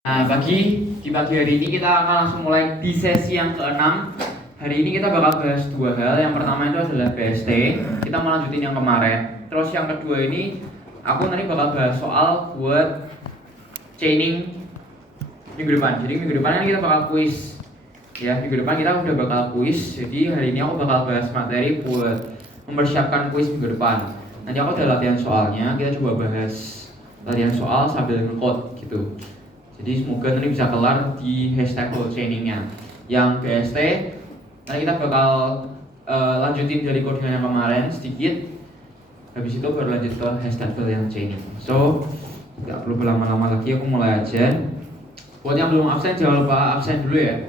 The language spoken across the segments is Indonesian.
Nah, di pagi hari ini kita akan langsung mulai di sesi yang ke-6. Hari ini kita bakal bahas dua hal. Yang pertama itu adalah BST. Kita melanjutin yang kemarin. Terus yang kedua ini aku nanti bakal bahas soal buat chaining minggu depan. Jadi minggu depan kita bakal kuis. Ya, minggu depan kita udah bakal kuis. Jadi hari ini aku bakal bahas materi buat mempersiapkan kuis minggu depan. Nanti aku udah latihan soalnya, kita coba bahas latihan soal sambil nge-code gitu. Jadi semoga nanti bisa kelar di hashtag trainingnya. Yang BST nanti kita bakal lanjutin dari codingan yang kemarin sedikit. Habis itu baru lanjut ke hashtag yang training. So nggak perlu berlama-lama lagi, aku mulai aja. Buat yang belum absen jangan lupa absen dulu ya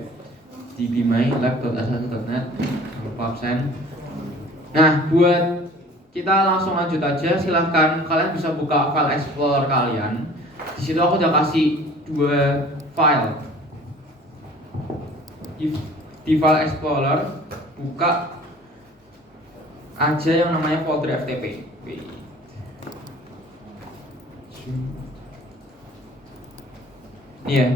di bimai.lab.a1.net. Jangan lupa absen. Nah, buat kita langsung lanjut aja. Silahkan kalian bisa buka file explorer kalian. Di situ aku udah kasih dua file. Di file explorer buka aja yang namanya folder FTP. Iya.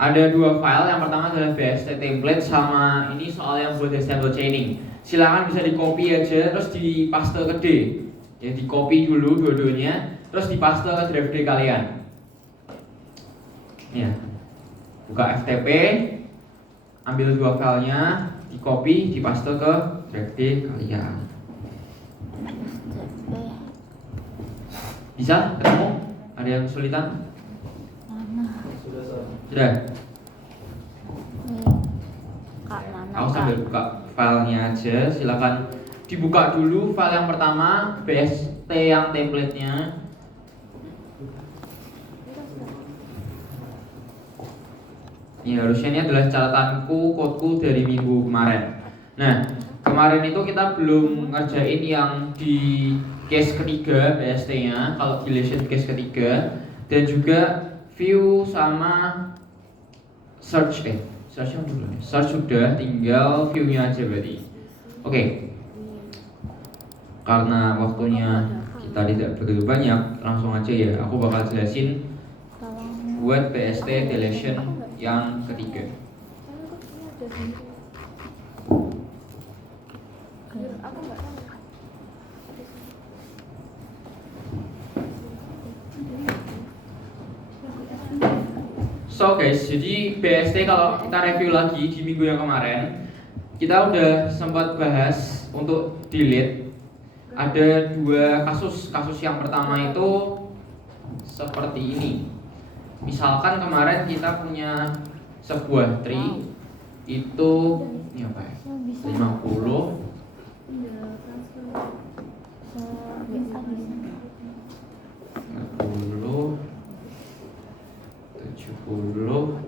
Ada dua file, yang pertama adalah BST template sama ini soal yang buat stable chaining. Silahkan bisa di copy aja terus di paste ke D. Ya, di copy dulu dua-duanya terus di paste ke drive D kalian. Ya. Buka FTP, ambil dua filenya, di copy, di paste ke drive D kalian. Bisa? Ketemu? Ada yang kesulitan? Sudah. Aku sambil buka filenya aja, silakan dibuka dulu file yang pertama, BST yang template-nya. Ya, harusnya ini adalah catatanku, codeku dari minggu kemarin. Nah, kemarin itu kita belum ngerjain yang di case ketiga BST-nya, kalau deletion case ketiga, dan juga view sama search sudah, tinggal view-nya aja berarti. Oke. Karena waktunya kita tidak begitu banyak, langsung aja ya. Aku bakal jelasin buat BST deletion yang ketiga. So guys, jadi BST kalau kita review lagi di minggu yang kemarin, kita udah sempat bahas untuk delete. Ada dua kasus. Kasus yang pertama itu seperti ini. Misalkan kemarin kita punya sebuah tree itu ini apa ya? 50 70.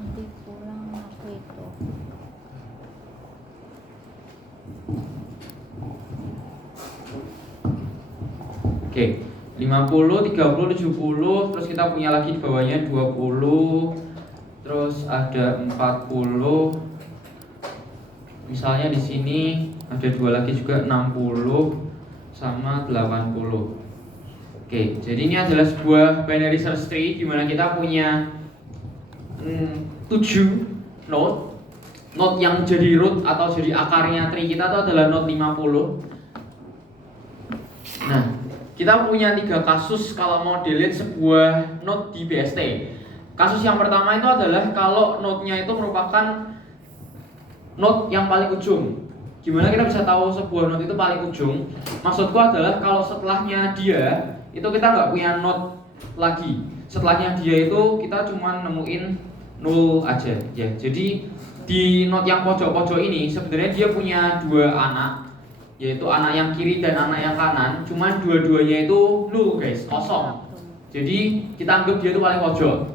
Nanti pulang aku itu. Oke, 50, 30, 70, terus kita punya lagi di bawahnya 20, terus ada 40. Misalnya di sini ada dua lagi juga 60 sama 80. Oke, jadi ini adalah sebuah binary search tree di mana kita punya 7 node. Node yang jadi root atau jadi akarnya tree kita itu adalah node 50. Nah, kita punya 3 kasus kalau mau delete sebuah node di BST. Kasus yang pertama itu adalah kalau node-nya itu merupakan node yang paling ujung. Gimana kita bisa tahu sebuah node itu paling ujung? Maksudku adalah kalau setelahnya dia itu kita nggak punya node lagi. Setelahnya dia itu kita cuma nemuin 0 aja ya. Jadi di node yang pojok-pojok ini sebenarnya dia punya 2 anak, yaitu anak yang kiri dan anak yang kanan. Cuman dua-duanya itu 0 guys, kosong. Jadi kita anggap dia itu paling pojok.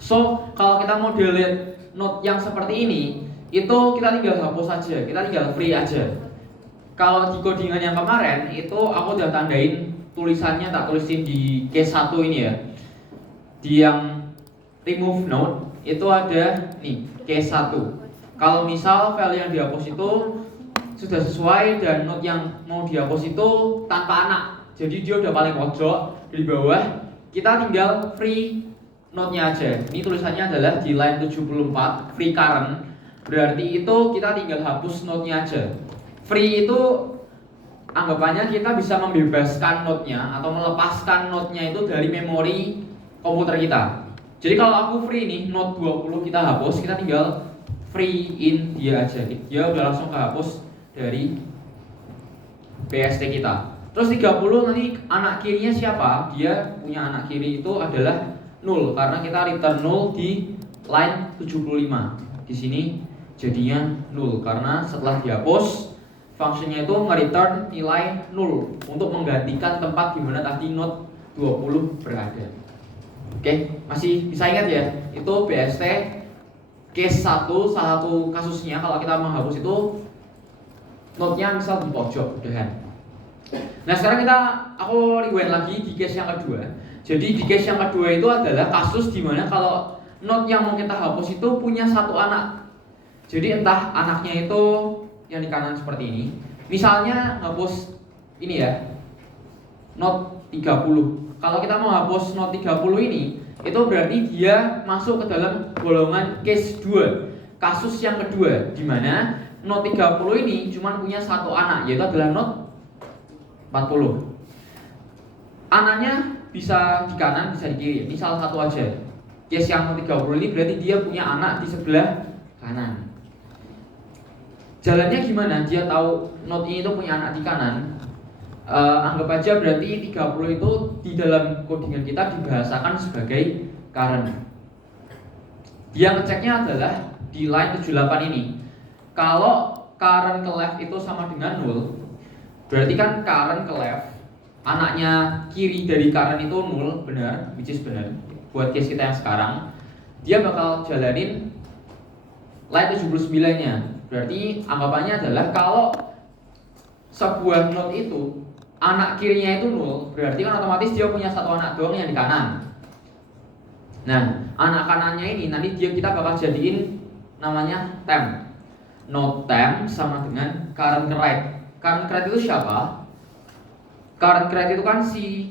So kalau kita mau delete node yang seperti ini, itu kita tinggal hapus saja, kita tinggal free aja. Kalau di codingan yang kemarin itu aku udah tandain tulisannya, tak tulisin di case 1 ini ya. Di yang remove node itu ada nih case 1. Kalau misal file yang dihapus itu sudah sesuai dan node yang mau dihapus itu tanpa anak, jadi dia udah paling pojok di bawah. Kita tinggal free note-nya aja. Ini tulisannya adalah di line 74 free current. Berarti itu kita tinggal hapus note-nya aja. Free itu anggapannya kita bisa membebaskan note-nya atau melepaskan note-nya itu dari memori komputer kita. Jadi kalau aku free nih, note 20 kita hapus, kita tinggal free in dia aja. Dia udah langsung kehapus dari BST kita. Terus 30 nanti anak kirinya siapa? Dia punya anak kiri itu adalah 0 karena kita return 0 di line 75. Di sini jadinya 0 karena setelah dihapus fungsinya itu nge-return nilai 0 untuk menggantikan tempat di mana tadi note 20 berada. Oke, masih bisa ingat ya? Itu BST case 1, salah satu kasusnya kalau kita menghapus itu note-nya misal di pojok, udahan. Nah sekarang aku rewind lagi di case yang kedua. Jadi di case yang kedua itu adalah kasus dimana kalau note yang mau kita hapus itu punya satu anak. Jadi entah anaknya itu yang di kanan seperti ini. Misalnya hapus ini ya, note 30. Kalau kita mau hapus note 30 ini, itu berarti dia masuk ke dalam golongan case 2, kasus yang kedua, dimana note 30 ini cuma punya satu anak, yaitu adalah note 40. Anaknya bisa di kanan, bisa di kiri. Ini salah satu aja. Case yang 30 ini berarti dia punya anak di sebelah kanan. Jalannya gimana? Dia tahu note ini itu punya anak di kanan. Anggap aja berarti 30 itu di dalam codingan kita dibahasakan sebagai current. Dia ngeceknya adalah di line 78 ini. Kalau current ke left itu sama dengan 0, berarti kan current ke left, anaknya kiri dari current itu 0, benar, which is benar. Buat case kita yang sekarang, dia bakal jalanin line 79-nya. Berarti anggapannya adalah kalau sebuah note itu anak kirinya itu 0, berarti kan otomatis dia punya satu anak doang yang di kanan. Nah, anak kanannya ini nanti kita bakal jadiin namanya temp. Note temp sama dengan current right. Current right itu siapa? Current right itu kan si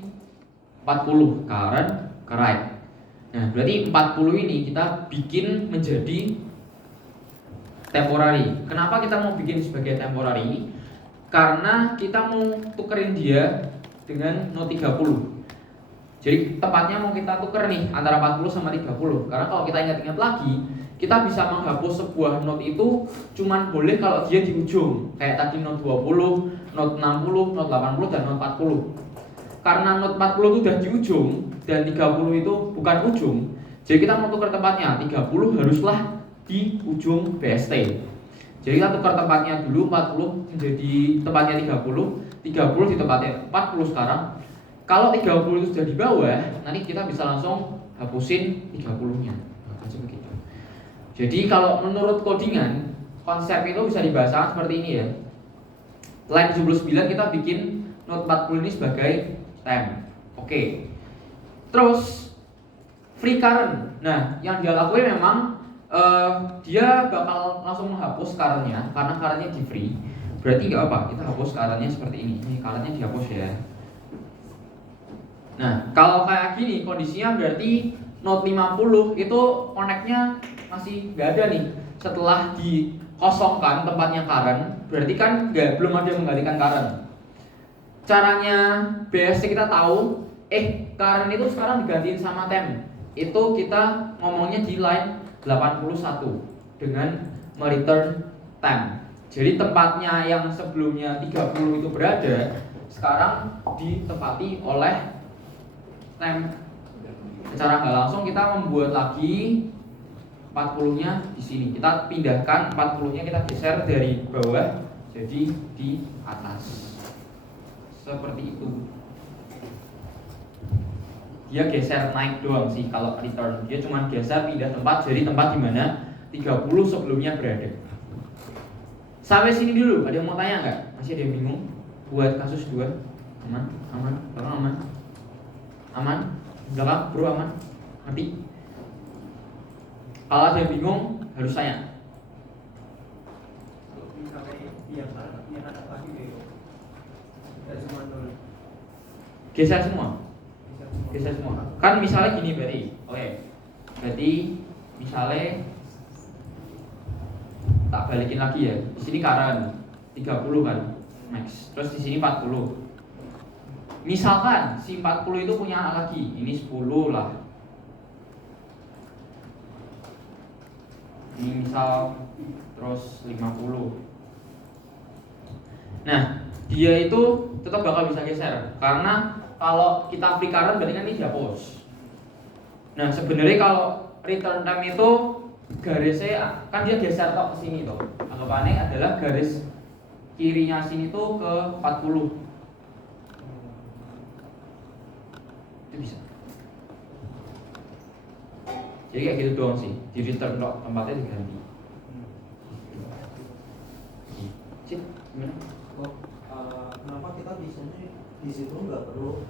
40, current right. Nah, berarti 40 ini kita bikin menjadi temporary. Kenapa kita mau bikin sebagai temporary? Karena kita mau tukerin dia dengan note 30. Jadi tepatnya mau kita tuker nih antara 40 sama 30. Karena kalau kita ingat-ingat lagi, kita bisa menghapus sebuah note itu cuman boleh kalau dia di ujung. Kayak tadi note 20, note 60, note 80, dan note 40. Karena note 40 itu udah di ujung dan 30 itu bukan ujung, jadi kita mau tukar tempatnya. 30 haruslah di ujung BST. Jadi kita tukar tempatnya dulu, 40 menjadi tempatnya 30, 30 di tempatnya 40 sekarang. Kalau 30 itu sudah di bawah, nanti kita bisa langsung hapusin 30-nya. Macam begitu. Jadi kalau menurut codingan, konsep itu bisa dibahasakan seperti ini ya. Line 79 kita bikin note 40 ini sebagai temp. Oke. Terus free current. Nah, yang dia lakuin memang dia bakal langsung menghapus currentnya karena currentnya di free. Berarti nggak apa, kita hapus currentnya seperti ini. Ini currentnya dihapus ya. Nah, kalau kayak gini kondisinya berarti note 50 itu connect-nya masih nggak ada nih. Setelah dikosongkan tempatnya current, berarti kan belum ada yang menggantikan current. Caranya BST kita tahu, current itu sekarang digantiin sama temp. Itu kita ngomongnya di line 81 dengan mereturn temp. Jadi tempatnya yang sebelumnya 30 itu berada, sekarang ditempati oleh temp. Secara nggak langsung kita membuat lagi 40-nya di sini. Kita pindahkan 40-nya, kita geser dari bawah jadi di atas. Seperti itu. Dia geser naik doang sih kalau return. Dia cuma geser pindah tempat dari tempat di mana 30 sebelumnya berada. Sampai sini dulu, ada yang mau tanya nggak? Masih ada yang bingung? Buat kasus 2? Aman? Aman? Belakang aman? Aman? Belakang bro aman? Ngerti? Kalau ada yang bingung, harus tanya. Geser semua. Geser semua. Kan misalnya gini berarti. Oke. Berarti misalnya tak balikin lagi ya. Di sini current 30 kan max. Terus di sini 40. Misalkan si 40 itu punya anak lagi. Ini 10 lah. Ini misal terus 50. Nah, dia itu tetap bakal bisa geser karena kalau kita free current berarti kan ini dihapus. Nah, sebenarnya kalau return time itu garisnya kan dia geser tok ke sini tuh. Anggapannya adalah garis kirinya sini tuh ke 40. Itu bisa. Jadi kayak gitu doang sih. Di return tok tempatnya diganti. Cip, gimana? Kenapa kita di situ nggak perlu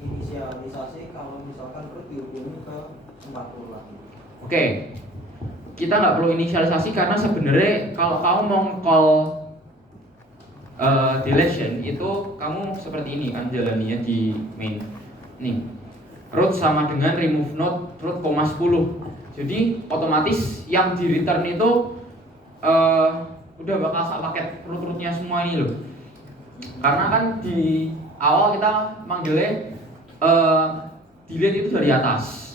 inisialisasi kalau misalkan perlu dihubungi ke 40 lagi? Oke, kita nggak perlu inisialisasi karena sebenarnya kalau kamu mau call deletion itu kamu seperti ini kan jalannya di main nih root sama dengan remove node root, 10. Jadi otomatis yang di return itu udah bakal sak paket root-rootnya semua ini loh. Karena kan di awal kita manggilnya delete itu dari atas.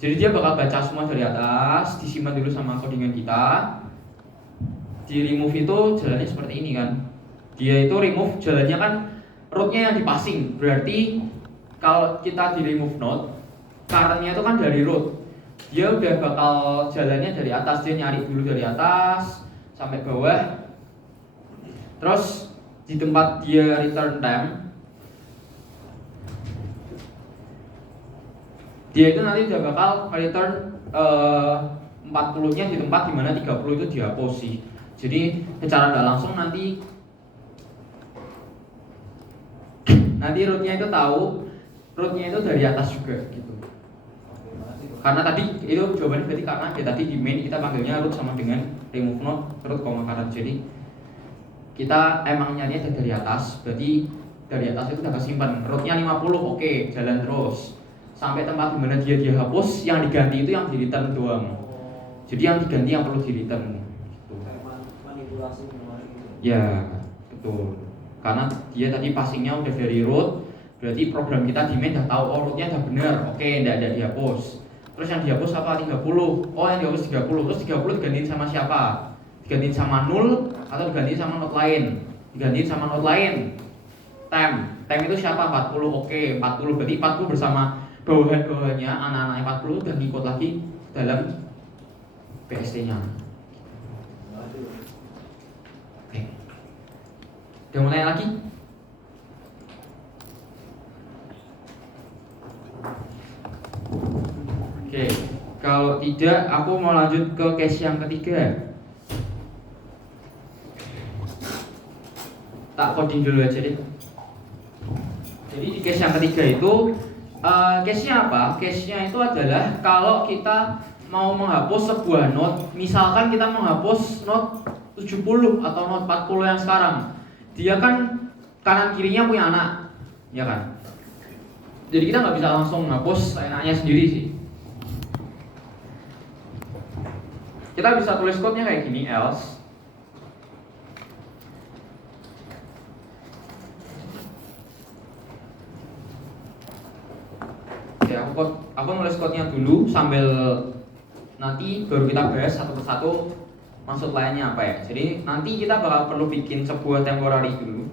Jadi dia bakal baca semua dari atas, disimpan dulu sama codingan kita. Di remove itu jalannya seperti ini kan. Dia itu remove jalannya kan rootnya yang dipasing. Berarti kalau kita di remove node, currentnya itu kan dari root. Dia udah bakal jalannya dari atas, dia nyari dulu dari atas sampai bawah. Terus di tempat dia return time, dia itu nanti udah bakal return 40-nya di tempat dimana 30 itu dihapus sih. Jadi secara nggak langsung nanti rootnya itu tahu rootnya itu dari atas juga gitu. Karena tadi itu jawabannya berarti karena tadi di main kita panggilnya root sama dengan remove node root, current. Jadi kita emang nyarinya dari atas, berarti dari atas itu udah kesimpan rootnya 50, oke, jalan terus sampai tempat dimana dia hapus, yang diganti itu yang di return doang. Jadi yang diganti yang perlu di return gitu. Manipulasi memori gitu. Ya, betul. Karena dia tadi passingnya udah dari root, berarti program kita di main udah tahu oh rootnya udah bener, oke, nggak ada dihapus. Terus yang dihapus apa? 30. Oh, yang dihapus 30. Terus 30 digantiin sama siapa? Digantiin sama 0 atau digantiin sama node lain? Digantiin sama node lain. Time itu siapa? 40. Oke, 40 berarti 40 bersama bawahan-bawahannya, anak-anaknya 40 udah ngikut lagi dalam BST-nya. Oke. Udah mulai lagi? Oke, kalau tidak aku mau lanjut ke case yang ketiga. Tak coding dulu aja deh. Jadi di case yang ketiga itu case-nya apa? Case-nya itu adalah kalau kita mau menghapus sebuah node, misalkan kita menghapus node 70 atau node 40 yang sekarang. Dia kan kanan kirinya punya anak, ya kan? Jadi kita nggak bisa langsung menghapus enaknya sendiri sih. Kita bisa tulis code-nya kayak gini, else oke, aku nulis code-nya dulu sambil nanti baru kita bahas satu persatu maksud lainnya apa ya. Jadi nanti kita bakal perlu bikin sebuah temporary dulu.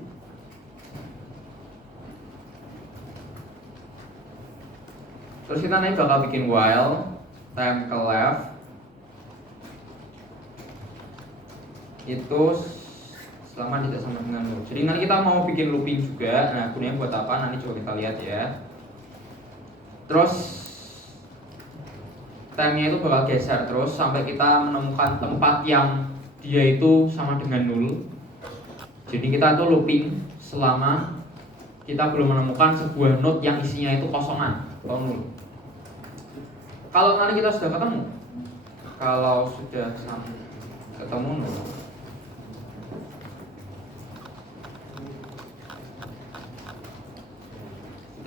Terus kita nanti bakal bikin while time ke left itu selama tidak sama dengan 0. Jadi nanti kita mau bikin looping juga. Nah, gunanya buat apa? Nanti coba kita lihat ya. Terus time-nya itu bakal geser terus sampai kita menemukan tempat yang dia itu sama dengan 0. Jadi kita tuh looping selama kita belum menemukan sebuah node yang isinya itu kosongan atau 0. Kalau nanti kita sudah ketemu, kalau sudah ketemu 0,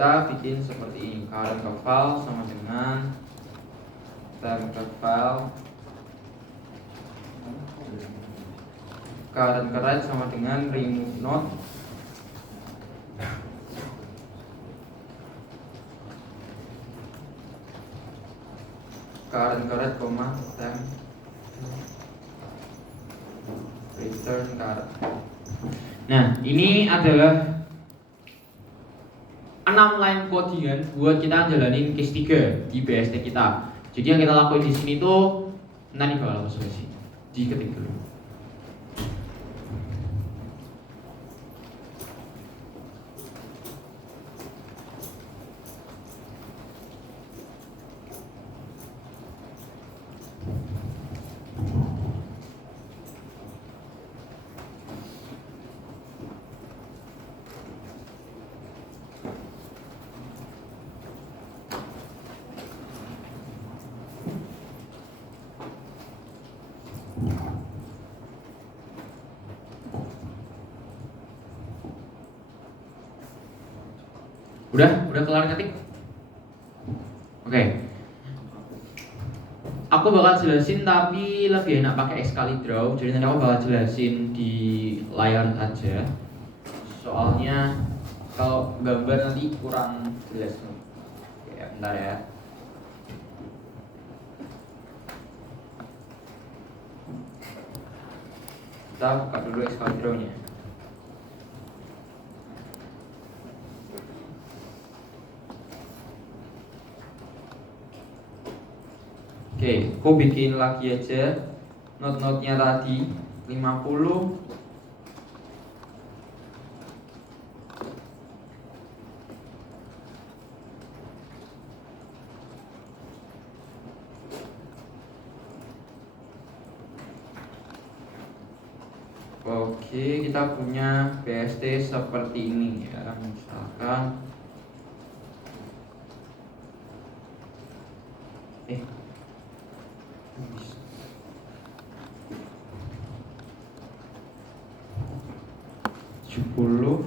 kita bikin seperti ini. Current ke file sama dengan temp ke file, current ke write sama dengan remove node, current ke write, temp return current. Nah, ini adalah 6 line codingan buat kita jalanin case 3 di BST kita. Jadi yang kita lakuin di sini tuh nanti bakal aku solusi. Diketik dulu. Udah kelar ngetik? Oke. Aku bakal jelasin tapi lebih enak pakai Excalidraw. Jadi nanti aku bakal jelasin di layar aja. Soalnya kalau gambar nanti kurang jelas. Oke, bentar ya. Kita buka dulu Excalidraw-nya. Oke, aku bikin lagi aja node-node-nya tadi 50. Oke, kita punya BST seperti ini ya, misalkan sepuluh.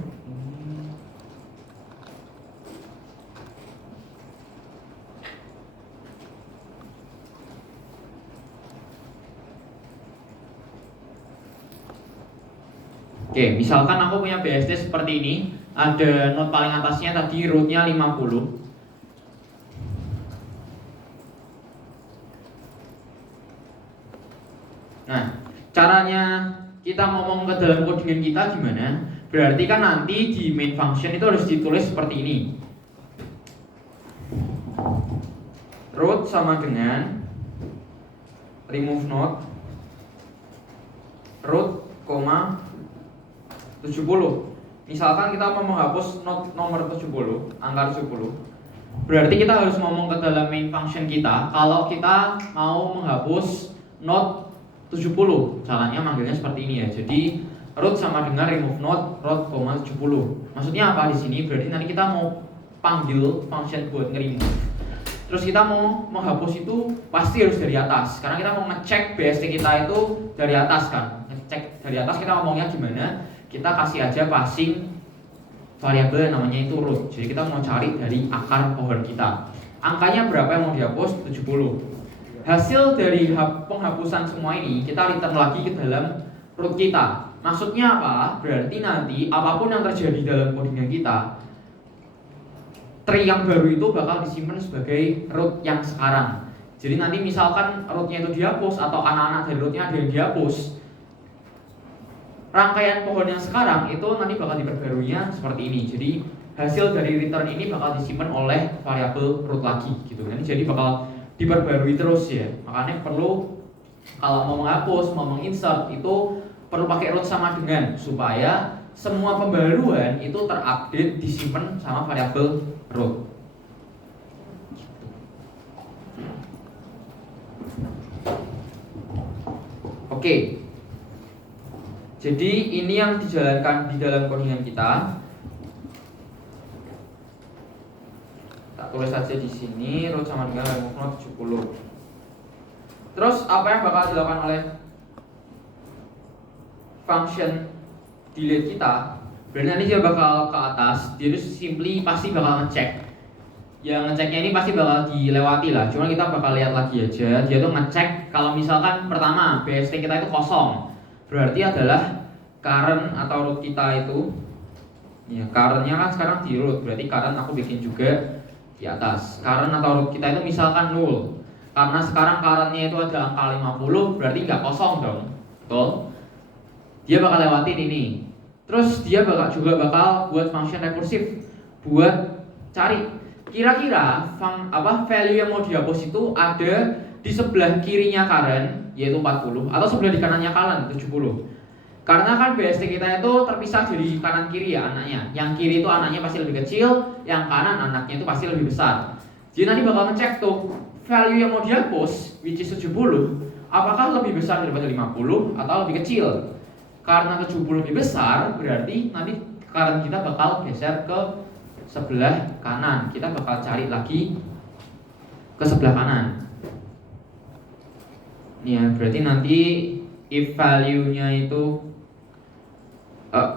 Oke, misalkan aku punya BST seperti ini. Ada node paling atasnya tadi rootnya 50. Nah, caranya kita ngomong ke dalam codingan kita gimana? Berarti kan nanti di main function itu harus ditulis seperti ini. Root sama dengan remove node root, 70. Misalkan kita mau menghapus node nomor 70, angka 70. Berarti kita harus ngomong ke dalam main function kita kalau kita mau menghapus node 70. Caranya manggilnya seperti ini ya. Jadi root sama dengan remove node root, 70. Maksudnya apa di sini? Berarti nanti kita mau panggil function buat nge-remove. Terus kita mau menghapus itu pasti harus dari atas. Karena kita mau ngecek BST kita itu dari atas kan. Ngecek dari atas kita ngomongnya gimana? Kita kasih aja passing variabel namanya itu root. Jadi kita mau cari dari akar pohon kita. Angkanya berapa yang mau dihapus? 70. Hasil dari penghapusan semua ini kita return lagi ke dalam root kita. Maksudnya apa? Berarti nanti apapun yang terjadi dalam codingan kita, tree yang baru itu bakal disimpan sebagai root yang sekarang. Jadi nanti misalkan rootnya itu dihapus atau anak-anak dari rootnya ada yang dihapus, rangkaian pohon yang sekarang itu nanti bakal diperbaruinya seperti ini. Jadi hasil dari return ini bakal disimpan oleh variabel root lagi gitu. Nanti jadi bakal diperbarui terus ya. Makanya perlu kalau mau menghapus, mau menginsert itu perlu pakai root sama dengan supaya semua pembaruan itu terupdate disimpan sama variabel root. Oke. Jadi ini yang dijalankan di dalam codingan kita. Tak tulis saja di sini root sama dengan remove node 70. Terus apa yang bakal dilakukan oleh function delete kita? Berarti nanti dia bakal ke atas, dia itu simply pasti bakal ngecek. Yang ngeceknya ini pasti bakal dilewati lah, cuma kita bakal lihat lagi aja. Dia tuh ngecek kalau misalkan pertama BST kita itu kosong, berarti adalah current atau root kita itu, ya currentnya kan sekarang di root, berarti current aku bikin juga di atas. Current atau root kita itu misalkan 0, karena sekarang currentnya itu ada angka 50, berarti nggak kosong dong, betul? Dia bakal lewatin ini. Terus dia juga bakal buat function rekursif buat cari kira-kira value yang mau dihapus itu ada di sebelah kirinya current yaitu 40 atau sebelah di kanannya current 70. Karena kan BST kita itu terpisah dari kanan kiri ya anaknya. Yang kiri itu anaknya pasti lebih kecil, yang kanan anaknya itu pasti lebih besar. Jadi nanti bakal ngecek tuh value yang mau dihapus which is 70 apakah lebih besar daripada 50 atau lebih kecil. Karena 70 lebih besar, berarti nanti current kita bakal geser ke sebelah kanan. Kita bakal cari lagi ke sebelah kanan. Ya, berarti nanti if value-nya itu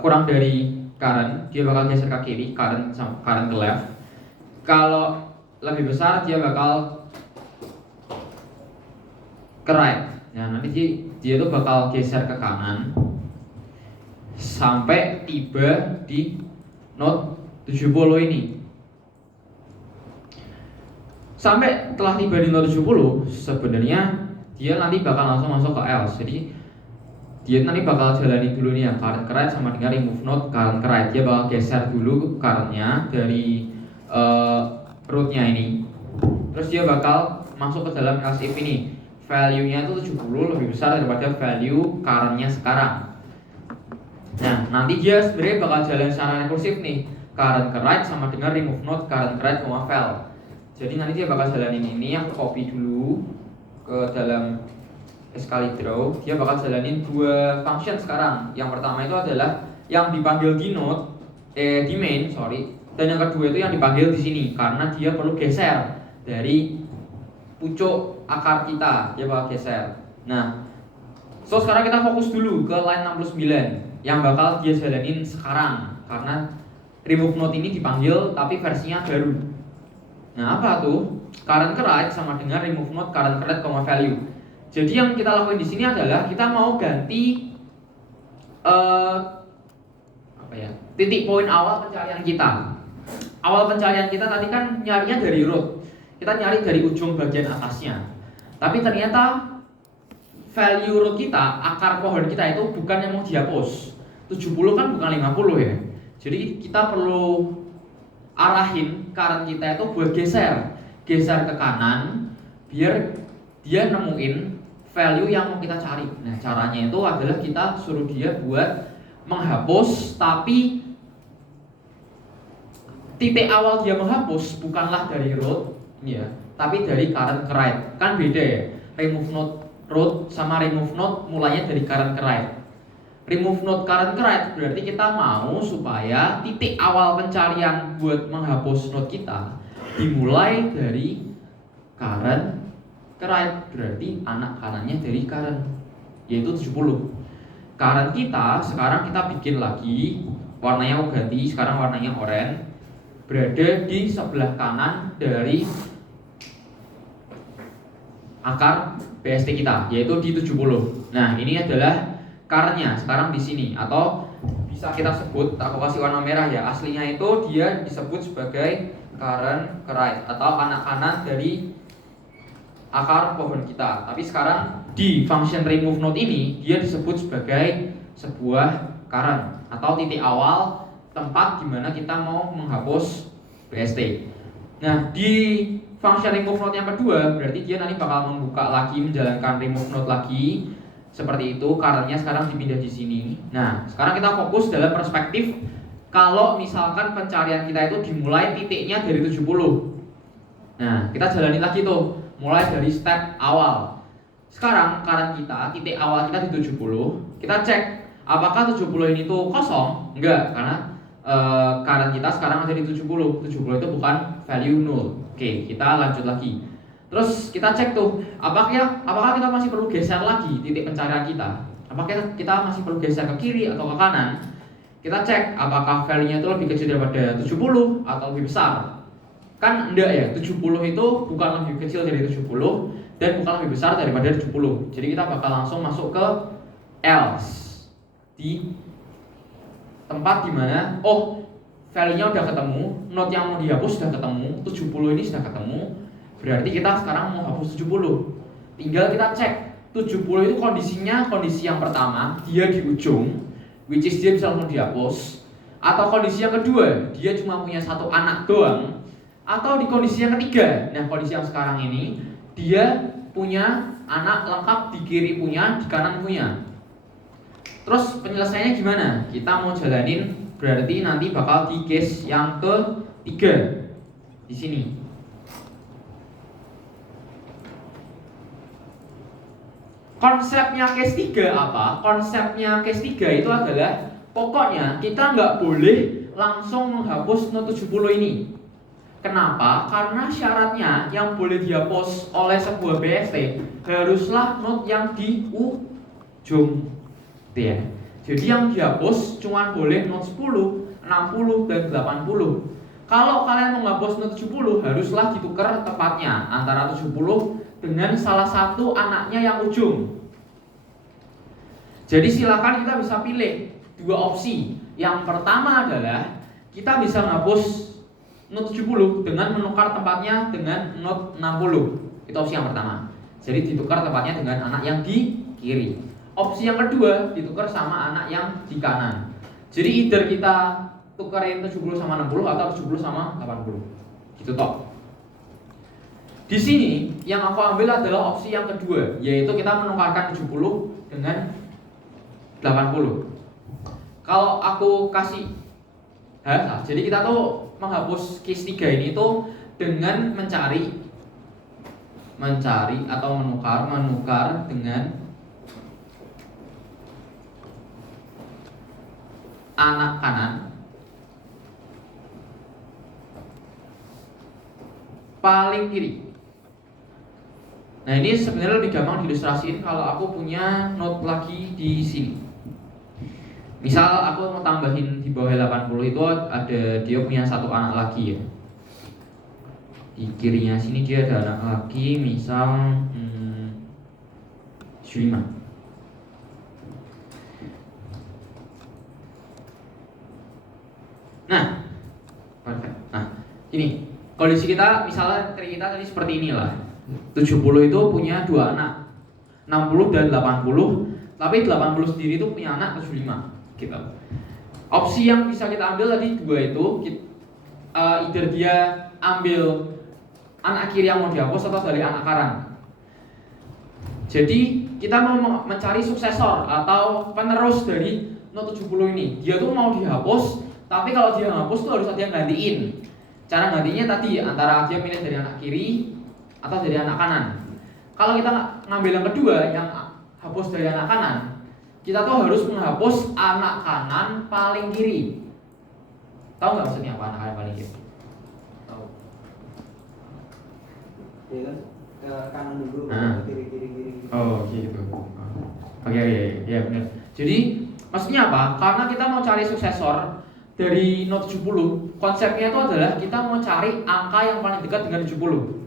kurang dari current, dia bakal geser ke kiri, current ke left. Kalau lebih besar, dia bakal ke right. Nah, nanti dia tuh bakal geser ke kanan sampai tiba di node 70 ini. Sampai telah tiba di node 70, sebenarnya dia nanti bakal langsung masuk ke else. Jadi dia nanti bakal jalani dulu nih ya current ke right sama dengan remove node current ke right. Dia bakal geser dulu currentnya dari rootnya ini. Terus dia bakal masuk ke dalam else if ini. Value-nya itu 70 lebih besar daripada value currentnya sekarang. Nah, nanti dia sebenarnya bakal jalan secara rekursif nih. Current ke right sama dengan remove node current ke right, val. Jadi nanti dia bakal jalanin ini, aku copy dulu ke dalam Excalidraw. Dia bakal jalanin dua function sekarang. Yang pertama itu adalah yang dipanggil di node, di main, sorry. Dan yang kedua itu yang dipanggil di sini karena dia perlu geser dari pucuk akar kita, dia bakal geser. Nah, so sekarang kita fokus dulu ke line 69 yang bakal dia jalanin sekarang karena remove node ini dipanggil tapi versinya baru. Nah, apa tuh? Current ke right sama dengan remove node current ke right, value. Jadi yang kita lakuin di sini adalah kita mau ganti titik poin awal pencarian kita. Awal pencarian kita tadi kan nyarinya dari root. Kita nyari dari ujung bagian atasnya. Tapi ternyata value root kita, akar pohon kita itu bukan yang mau dihapus. 70 kan bukan 50 ya. Jadi kita perlu arahin current kita itu buat geser ke kanan biar dia nemuin value yang mau kita cari. Nah, caranya itu adalah kita suruh dia buat menghapus, tapi titik awal dia menghapus bukanlah dari root ya, tapi dari current ke right. Kan beda ya. Remove node root sama remove node mulainya dari current ke right. Remove node current ke right berarti kita mau supaya titik awal pencarian buat menghapus node kita dimulai dari current ke right. Berarti anak kanannya dari current yaitu 70. Current kita sekarang kita bikin lagi, warnanya mau ganti, sekarang warnanya oranye, berada di sebelah kanan dari akar BST kita yaitu di 70. Nah, ini adalah currentnya sekarang di sini, atau bisa kita sebut, aku kasih warna merah ya, aslinya itu dia disebut sebagai current ke right atau anak kanan dari akar pohon kita. Tapi sekarang di function remove node ini dia disebut sebagai sebuah current atau titik awal tempat dimana kita mau menghapus BST. Nah, di function remove node yang kedua berarti dia nanti bakal membuka lagi, menjalankan remove node lagi. Seperti itu, currentnya sekarang dipindah di sini. Nah, sekarang kita fokus dalam perspektif kalau misalkan pencarian kita itu dimulai titiknya dari 70. Nah, kita jalanin lagi tuh, mulai dari step awal. Sekarang current kita, titik awal kita di 70. Kita cek apakah 70 ini tuh kosong? Enggak, karena current kita sekarang ada di 70. 70 itu bukan value 0. Oke, kita lanjut lagi. Terus kita cek tuh, apakah kita masih perlu geser lagi titik pencarian kita? Apakah kita masih perlu geser ke kiri atau ke kanan? Kita cek apakah value-nya itu lebih kecil daripada 70 atau lebih besar. Kan enggak ya, 70 itu bukan lebih kecil dari 70 dan bukan lebih besar daripada 70. Jadi kita bakal langsung masuk ke else di tempat dimana value-nya udah ketemu, note yang mau dihapus sudah ketemu, 70 ini sudah ketemu. Berarti kita sekarang mau hapus 70. Tinggal kita cek 70 itu kondisinya kondisi yang pertama, dia di ujung, which is dia bisa langsung dihapus. Atau kondisi yang kedua, dia cuma punya satu anak doang. Atau di kondisi yang ketiga, nah kondisi yang sekarang ini, dia punya anak lengkap, di kiri punya, di kanan punya. Terus penyelesaiannya gimana? Kita mau jalanin, berarti nanti bakal di case yang ketiga di sini. Konsepnya case 3 apa? Konsepnya case 3 itu adalah pokoknya kita nggak boleh langsung menghapus note 70 ini. Kenapa? Karena syaratnya yang boleh dihapus oleh sebuah BST haruslah note yang di ujung. Ya. Jadi yang dihapus cuma boleh note 10, 60, dan 80. Kalau kalian menghapus note 70 haruslah ditukar tepatnya antara 70 dengan salah satu anaknya yang ujung. Jadi silakan kita bisa pilih dua opsi. Yang pertama adalah kita bisa menghapus note 70 dengan menukar tempatnya dengan note 60. Itu opsi yang pertama. Jadi ditukar tempatnya dengan anak yang di kiri. Opsi yang kedua ditukar sama anak yang di kanan. Jadi either kita tukarin 70 sama 60 atau 70 sama 80. Gitu toh. Di sini yang aku ambil adalah opsi yang kedua, yaitu kita menukarkan 70 dengan 80. Kalau aku kasih jadi kita tuh menghapus case 3 ini tuh dengan mencari atau menukar dengan anak kanan paling kiri. Nah ini sebenarnya lebih gampang diilustrasiin kalau aku punya note lagi di sini. Misal aku mau tambahin di bawah 80 itu ada dia punya satu anak lagi ya. Di kirinya sini dia ada anak lagi, misal 75. Nah, perfect. Nah, ini kondisi kita misalnya kita tadi seperti inilah. 70 itu punya dua anak, 60 dan 80, tapi 80 sendiri itu punya anak 75 gitu. Opsi yang bisa kita ambil tadi dua itu, either dia ambil anak kiri yang mau dihapus atau dari anak kanan. Jadi kita mau mencari suksesor atau penerus dari note 70 ini. Dia tuh mau dihapus, tapi kalau dia hapus tuh harus ada yang gantiin. Cara gantinya tadi antara dia pilih dari anak kiri atau dari anak kanan. Kalau kita ngambil yang kedua, yang hapus dari anak kanan, kita tuh harus menghapus anak kanan paling kiri. Tahu nggak maksudnya apa anak kanan paling kiri? Tahu. Ya kan ke kanan dulu, kiri. Oh gitu. Oke, ya benar. Jadi maksudnya apa? Karena kita mau cari suksesor dari note 70, konsepnya itu adalah kita mau cari angka yang paling dekat dengan 70.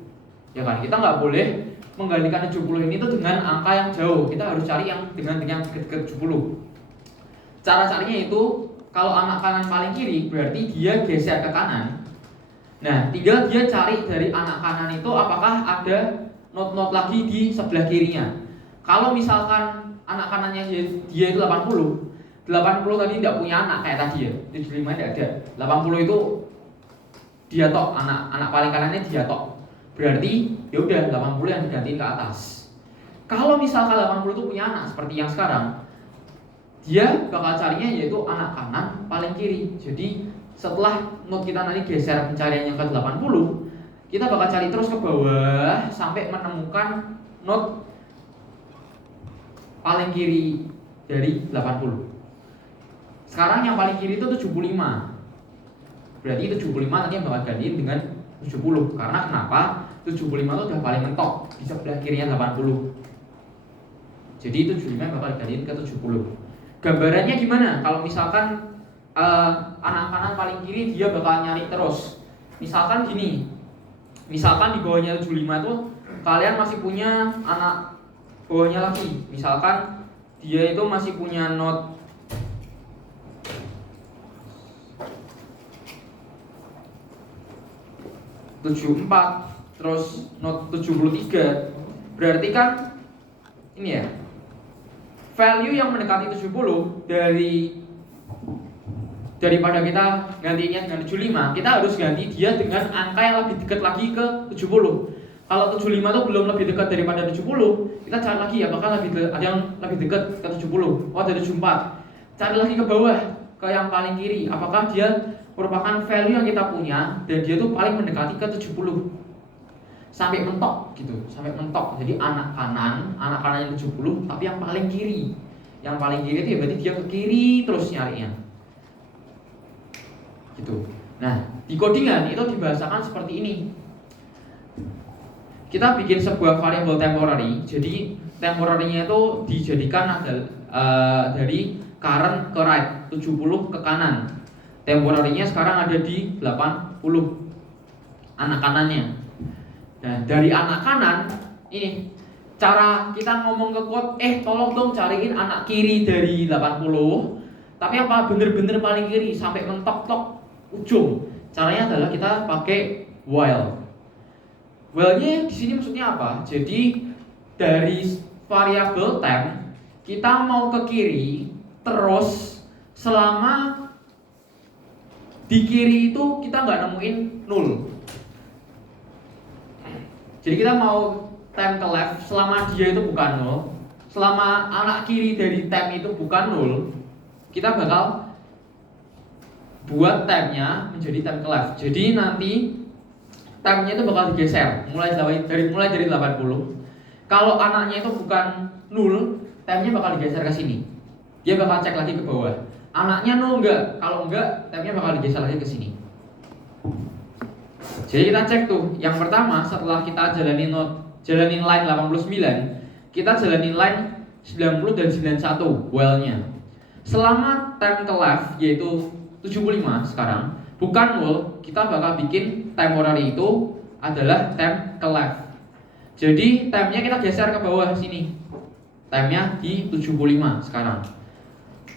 Ya kan, kita nggak boleh menggantikan 70 ini tuh dengan angka yang jauh. Kita harus cari yang dengan dekat 70. Cara carinya itu kalau anak kanan paling kiri berarti dia geser ke kanan. Nah, tinggal dia cari dari anak kanan itu apakah ada note-note lagi di sebelah kirinya. Kalau misalkan anak kanannya dia itu 80 tadi tidak punya anak kayak tadi ya. 75 tidak ada. 80 itu dia tok, anak paling kanannya dia tok. Berarti ya udah 80 yang digantiin ke atas. Kalau misalkan 80 itu punya anak seperti yang sekarang, dia bakal carinya yaitu anak kanan paling kiri. Jadi setelah note kita nanti geser pencariannya ke 80, kita bakal cari terus ke bawah sampai menemukan note paling kiri dari 80. Sekarang yang paling kiri itu 75. Berarti 75 nanti yang bakal gantiin dengan 70. Karena kenapa? 75 itu udah paling mentok di sebelah kirinya 80. Jadi 75 bakal digantiin ke 70. Gambarannya gimana? Kalau misalkan anak kanan paling kiri dia bakal nyari terus. Misalkan gini, misalkan di bawahnya 75 tuh kalian masih punya anak bawahnya lagi. Misalkan dia itu masih punya not 74, terus not 73. Berarti kan ini ya, value yang mendekati 70 daripada kita gantinya dengan 75, kita harus ganti dia dengan angka yang lebih dekat lagi ke 70. Kalau 75 itu belum lebih dekat daripada 70, kita cari lagi apakah ada yang lebih dekat ke 70. Oh, ada 74. Cari lagi ke bawah, ke yang paling kiri, apakah dia merupakan value yang kita punya dan dia tuh paling mendekati ke 70. Sampai mentok gitu, sampai mentok. Jadi anak kanan yang 70 tapi yang paling kiri. Yang paling kiri itu ya berarti dia ke kiri terus nyarinya. Gitu. Nah, di codingan itu dibahasakan seperti ini. Kita bikin sebuah variabel temporary. Jadi temporary-nya itu dijadikan dari current ke right, 70 ke kanan. Temporary-nya sekarang ada di 80 anak kanannya. Nah, dari anak kanan ini cara kita ngomong ke code, tolong dong cariin anak kiri dari 80. Tapi apa bener-bener paling kiri sampai mentok-tok ujung. Caranya adalah kita pakai while. While-nya di sini maksudnya apa? Jadi dari variabel temp kita mau ke kiri terus selama di kiri itu kita nggak nemuin nol. Jadi kita mau temp ke left selama dia itu bukan nol, selama anak kiri dari temp itu bukan nol, kita bakal buat tempnya menjadi temp ke left. Jadi nanti tempnya itu bakal digeser mulai dari 80. Kalau anaknya itu bukan nol, tempnya bakal digeser ke sini. Dia bakal cek lagi ke bawah. Anaknya nol enggak? Kalau enggak, tempnya bakal digeser lagi ke sini. Jadi kita cek tuh, yang pertama setelah kita jalanin line 89, kita jalanin line 90 dan 91 while-nya. Selama temp ke left yaitu 75 sekarang bukan null, kita bakal bikin temporary itu adalah temp ke left. Jadi tempnya kita geser ke bawah sini. Tempnya di 75 sekarang.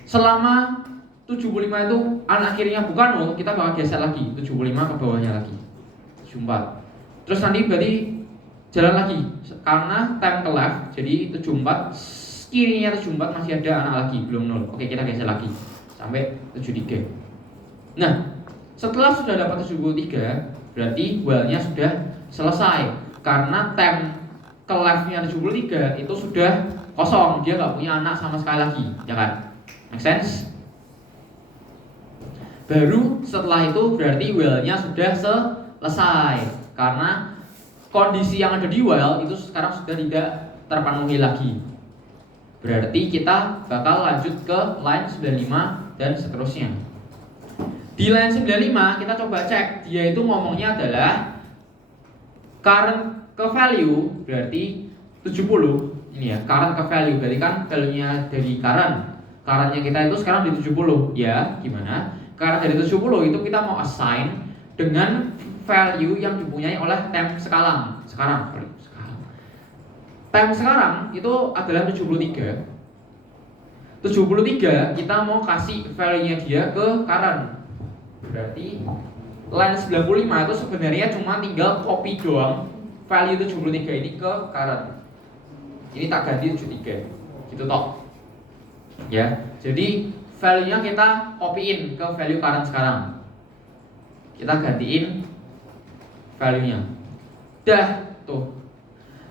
Selama 75 itu anak kirinya bukan null, kita bakal geser lagi 75 ke bawahnya lagi. 74. Terus nanti berarti jalan lagi karena temp ke left, jadi 74 kirinya 74 masih ada anak lagi belum nol. Oke, kita geser lagi sampai 73. Nah, setelah sudah dapat 73, berarti while-nya sudah selesai karena temp ke left-nya 73 itu sudah kosong, dia nggak punya anak sama sekali lagi, ya kan? Make sense? Baru setelah itu berarti while-nya sudah selesai karena kondisi yang ada di while itu sekarang sudah tidak terpenuhi lagi. Berarti kita bakal lanjut ke line 95 dan seterusnya. Di line 95 kita coba cek, dia itu ngomongnya adalah current ke value berarti 70. Ini ya, current ke value berarti kan value-nya dari current-nya kita itu sekarang di 70. Ya, gimana? Karena dari 70 itu kita mau assign dengan value yang dipunyai oleh temp sekarang. Temp sekarang itu adalah 73. 73 kita mau kasih value-nya dia ke current. Berarti line 95 itu sebenarnya cuma tinggal copy doang value 73 ini ke current. Ini tak ganti 73. Gitu toh. Ya. Jadi value-nya kita copyin ke value current sekarang. Kita gantiin value-nya. Dah tuh.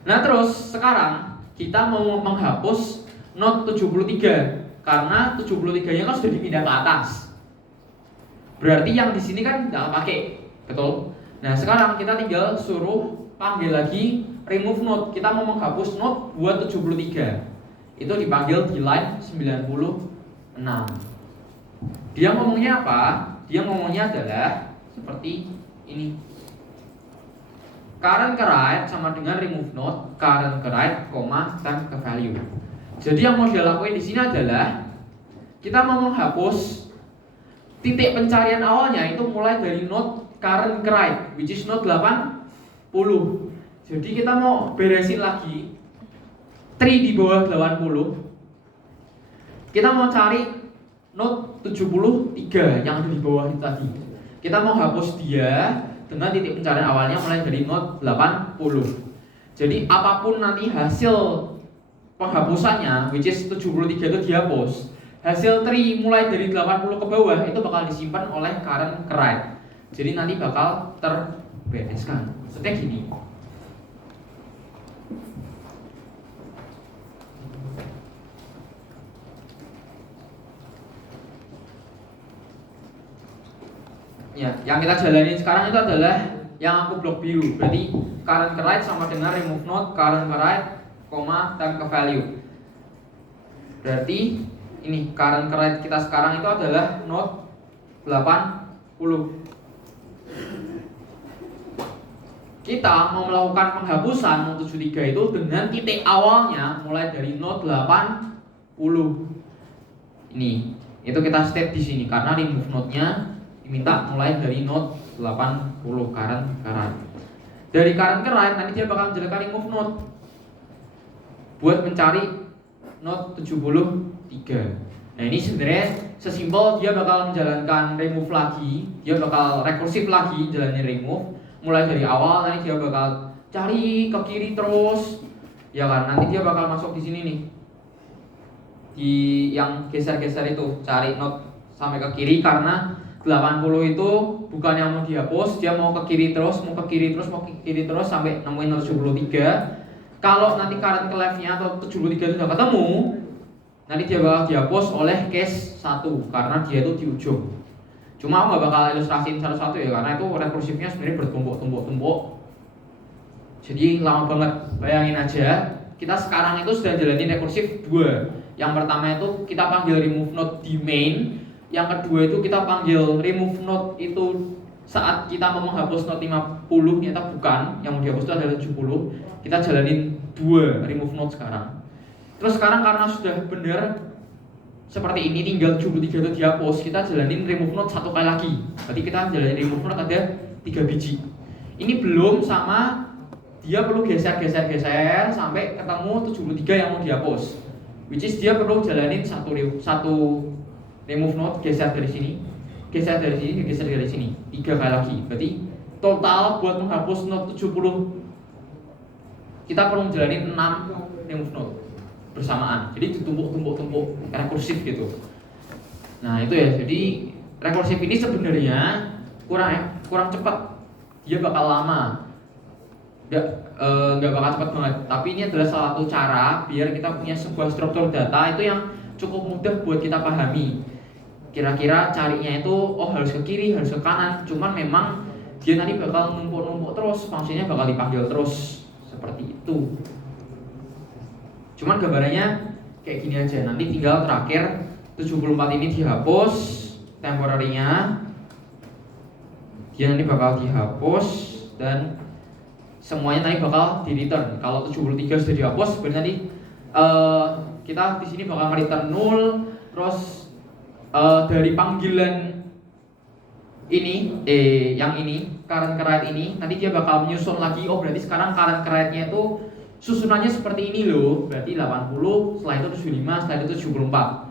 Nah terus sekarang kita mau menghapus not 73 karena 73-nya kan sudah dipindah ke atas. Berarti yang di sini kan nggak pakai, betul? Nah sekarang kita tinggal suruh panggil lagi remove note. Kita mau menghapus note buat 73. Itu dipanggil di line 96. Dia ngomongnya apa? Dia ngomongnya adalah seperti ini. Current ke right sama dengan remove node, current ke right, temp ke value. Jadi yang mau dia lakuin di sini adalah kita mau menghapus titik pencarian awalnya itu mulai dari node current write, which is node 80. Jadi kita mau beresin lagi tree di bawah 80. Kita mau cari node 73 yang ada di bawah itu tadi. Kita mau hapus dia dengan titik pencarian awalnya mulai dari node 80. Jadi apapun nanti hasil penghapusannya, which is 73 itu dihapus, hasil tree mulai dari 80 ke bawah itu bakal disimpan oleh current write. Jadi nanti bakal terbereskan. Maksudnya gini. Ya, yang kita jalanin sekarang itu adalah yang aku blok biru. Berarti current write sama dengan remove node current write, time ke value. Berarti ini current write kita sekarang itu adalah node 80. Kita mau melakukan penghapusan node 73 itu dengan titik awalnya mulai dari node 80. Ini itu kita state di sini karena remove node-nya diminta mulai dari node 80 current write. Dari current write nanti dia bakal menjalankan remove node buat mencari node 73. Nah ini sebenarnya sesimpel dia bakal menjalankan remove lagi, dia bakal rekursif lagi jalanin remove mulai dari awal. Nanti dia bakal cari ke kiri terus, ya kan? Nanti dia bakal masuk di sini nih, di yang geser-geser itu, cari node sampai ke kiri karena 80 itu bukan yang mau dihapus, dia mau ke kiri terus, mau ke kiri terus, mau ke kiri terus sampai nemuin node 73. Kalau nanti current ke left-nya atau 73 itu udah ketemu, nanti dia bakal dihapus oleh case 1 karena dia itu di ujung. Cuma aku gak bakal ilustrasiin satu-satu ya karena itu rekursifnya sebenarnya bertumpuk-tumpuk. Jadi lama banget. Bayangin aja, kita sekarang itu sudah jalanin rekursif 2. Yang pertama itu kita panggil remove node di main. Yang kedua itu kita panggil remove node itu saat kita mau menghapus node 50, ternyata bukan, yang mau dihapus itu adalah 70. Kita jalanin 2 remove node sekarang. Terus sekarang karena sudah benar seperti ini, tinggal 73 itu dihapus, kita jalanin remove node 1 kali lagi. Berarti kita jalanin remove node ada 3 biji. Ini belum sama dia perlu geser-geser sampai ketemu 73 yang mau dihapus. Which is dia perlu jalanin satu remove node, geser dari sini, geser dari sini, geser dari sini 3 kali lagi. Berarti total buat menghapus node 70 kita perlu menjalani 6 remove node bersamaan. Jadi ditumpuk-tumpuk rekursif gitu. Nah, itu ya. Jadi rekursif ini sebenarnya kurang cepat. Dia bakal lama. Nggak bakal cepat banget. Tapi ini adalah salah satu cara biar kita punya sebuah struktur data itu yang cukup mudah buat kita pahami. Kira-kira carinya itu harus ke kiri, harus ke kanan. Cuman memang dia nanti bakal numpuk-numpuk terus, fungsinya bakal dipanggil terus seperti itu. Cuman gambarannya kayak gini aja. Nanti tinggal terakhir 74 ini dihapus temporary-nya. Dia nanti bakal dihapus dan semuanya nanti bakal di return. Kalau 73 sudah dihapus, berarti nanti kita di sini bakal return 0. Terus dari panggilan ini, yang ini current write ini, nanti dia bakal menyusun lagi. Oh berarti sekarang current write-nya itu susunannya seperti ini loh. Berarti 80, setelah itu 75, setelah itu 74.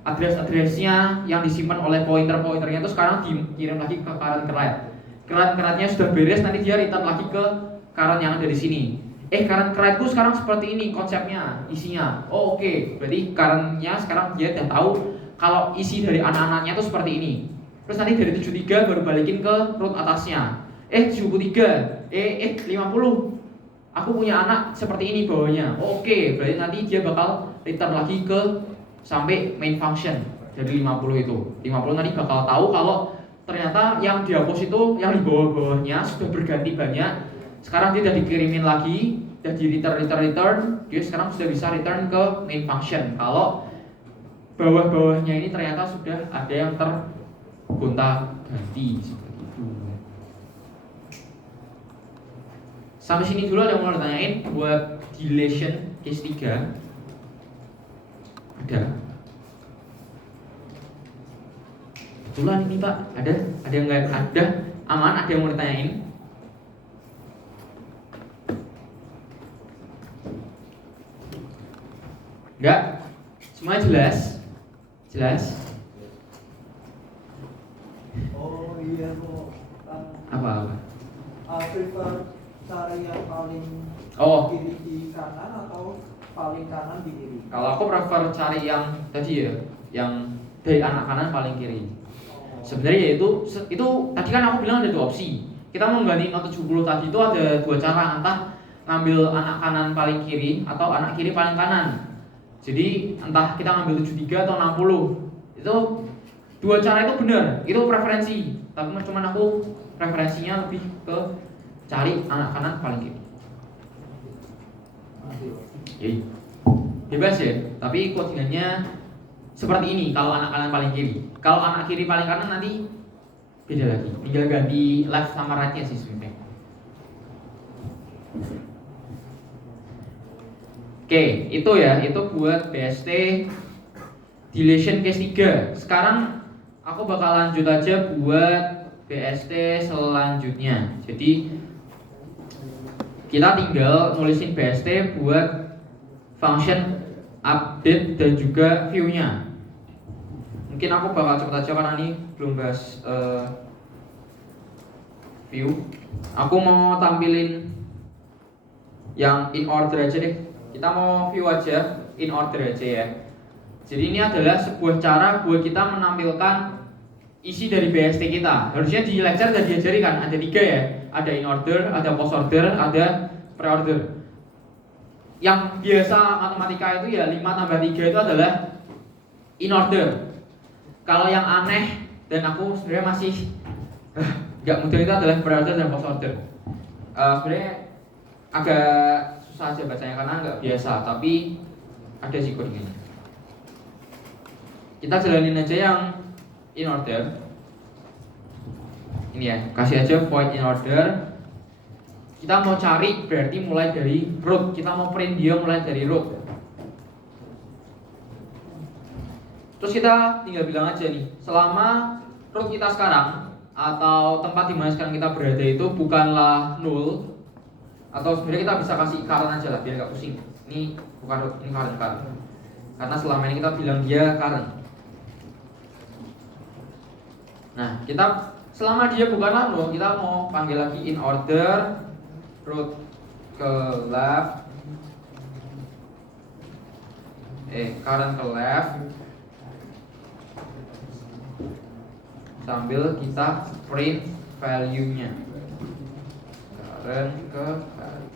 Address-addressnya yang disimpan oleh pointer-pointernya itu sekarang dikirim lagi ke current write. Current write-nya sudah beres, nanti dia return lagi ke current yang ada di sini. Current write-ku sekarang seperti ini konsepnya, isinya. Oh oke. Berarti current-nya sekarang dia udah tahu kalau isi dari anak-anaknya itu seperti ini. Terus nanti dari 73 baru balikin ke root atasnya. 73, 50. Aku punya anak seperti ini bawahnya. Oke, berarti nanti dia bakal return lagi ke sampai main function dari 50 itu. 50 nanti bakal tahu kalau ternyata yang dihapus itu yang di bawah-bawahnya sudah berganti banyak. Sekarang dia udah dikirimin lagi, udah di return. Dia sekarang sudah bisa return ke main function. Kalau bawah-bawahnya ini ternyata sudah ada yang tergonta-ganti seperti itu. Sampai sini dulu ada yang mau ditanyain buat deletion case 3. Ada. Kebetulan ini Pak, ada yang nggak ada? Aman? Ada yang mau ditanyain? Enggak? Semua jelas? Jelas? Oh iya kok. Apa? Prefer cari yang paling Oh, kiri di kanan atau paling kanan di kiri? kalau aku prefer cari yang tadi ya, yang dari anak kanan paling kiri. Sebenarnya itu tadi kan aku bilang ada 2 opsi. Kita mau ganti not 70 tadi itu ada 2 cara, entah ngambil anak kanan paling kiri atau anak kiri paling kanan. Jadi entah kita ngambil 73 atau 60. Itu 2 cara itu benar, itu preferensi. Tapi cuman aku preferensinya lebih ke cari anak kanan paling kiri. Jadi bebas ya, tapi codingannya seperti ini kalau anak kanan paling kiri. Kalau anak kiri paling kanan nanti beda lagi. Tinggal ganti left sama right-nya sih sebenarnya. Oke, itu ya, itu buat BST deletion case 3. Sekarang aku bakal lanjut aja buat BST selanjutnya. Jadi kita tinggal nulisin BST buat function update dan juga view-nya. Mungkin aku bakal cepet aja karena ini belum bahas view. Aku mau tampilin yang in order aja deh. Kita mau view aja, in order aja ya. Jadi ini adalah sebuah cara buat kita menampilkan isi dari BST kita. Harusnya di lecture udah diajari kan, ada 3 ya. Ada in order, ada post order, ada pre-order. Yang biasa matematika itu ya 5 tambah 3 itu adalah in order. Kalau yang aneh dan aku sebenarnya masih nggak mudah itu adalah pre-order dan post order. Sebenarnya agak susah aja bacanya karena nggak biasa, tapi ada sih codingannya. Kita jalanin aja yang in order. Ini ya, kasih aja void in order. Kita mau cari berarti mulai dari root. Kita mau print dia mulai dari root. Terus kita tinggal bilang aja nih, selama root kita sekarang atau tempat di mana sekarang kita berada itu bukanlah null, atau sebenarnya kita bisa kasih current aja lah biar nggak pusing. Ini bukan root, ini current. Karena selama ini kita bilang dia current. Nah, kita selama dia bukanlah null, kita mau panggil lagi in order root ke left, current ke left, sambil kita print value-nya current ke value.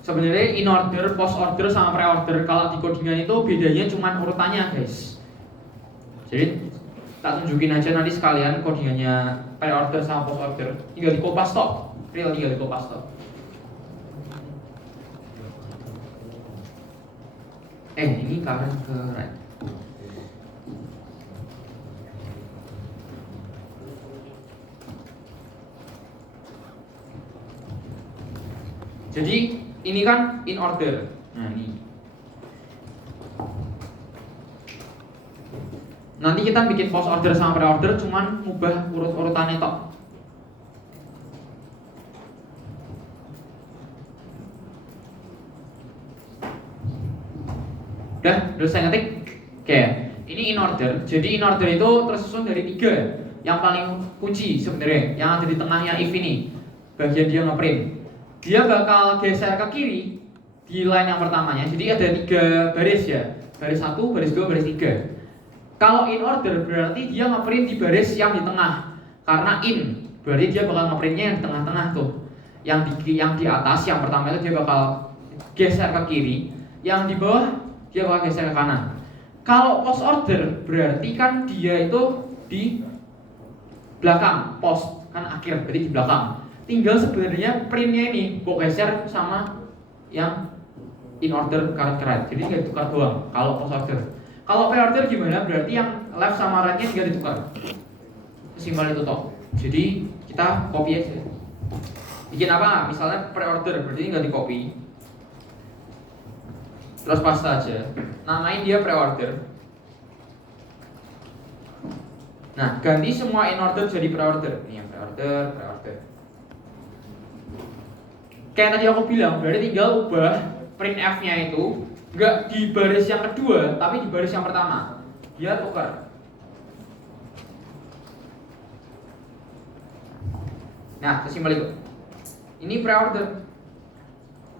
Sebenarnya in order, post order sama pre order kalau di codingan itu bedanya cuma urutannya guys. Jadi tak tunjukin aja nanti sekalian codingannya pre order sama post order. Tinggal di kopas tok, tinggal di kopas tok. Ini current ke right. Jadi ini kan in order. Nah ini. Nanti kita bikin post order sama pre order cuman ubah urut-urutannya tok. Udah saya ngetik. Oke, ini in order. Jadi in order itu tersusun dari 3. Yang paling kunci sebenarnya, yang ada di tengahnya if ini, bagian dia ngeprint. Dia bakal geser ke kiri di line yang pertamanya. Jadi ada 3 baris ya. Baris 1, baris 2, baris 3. Kalau in order berarti dia ngeprint di baris yang di tengah. Karena in, berarti dia bakal ngeprintnya yang di tengah-tengah tuh. Yang di atas yang pertama itu dia bakal geser ke kiri. Yang di bawah dia bakal geser ke kanan. Kalau post order berarti kan dia itu di belakang, post kan akhir, berarti di belakang. Tinggal sebenarnya printnya ini kok geser sama yang in order current ke right. Jadi nggak ditukar doang. Kalau post order. Kalau pre order gimana? Berarti yang left sama right-nya tinggal ditukar. Simpel itu toh. Jadi kita copy aja. Bikin apa? Misalnya pre-order, berarti tinggal di copy. Terus paste aja. Namain dia pre-order. Nah, ganti semua in order jadi pre-order. Nih, pre-order. Kayak tadi aku bilang, berarti tinggal ubah printf-nya itu nggak di baris yang kedua, tapi di baris yang pertama. Dia tukar. Nah, sesimpel itu. Ini pre-order.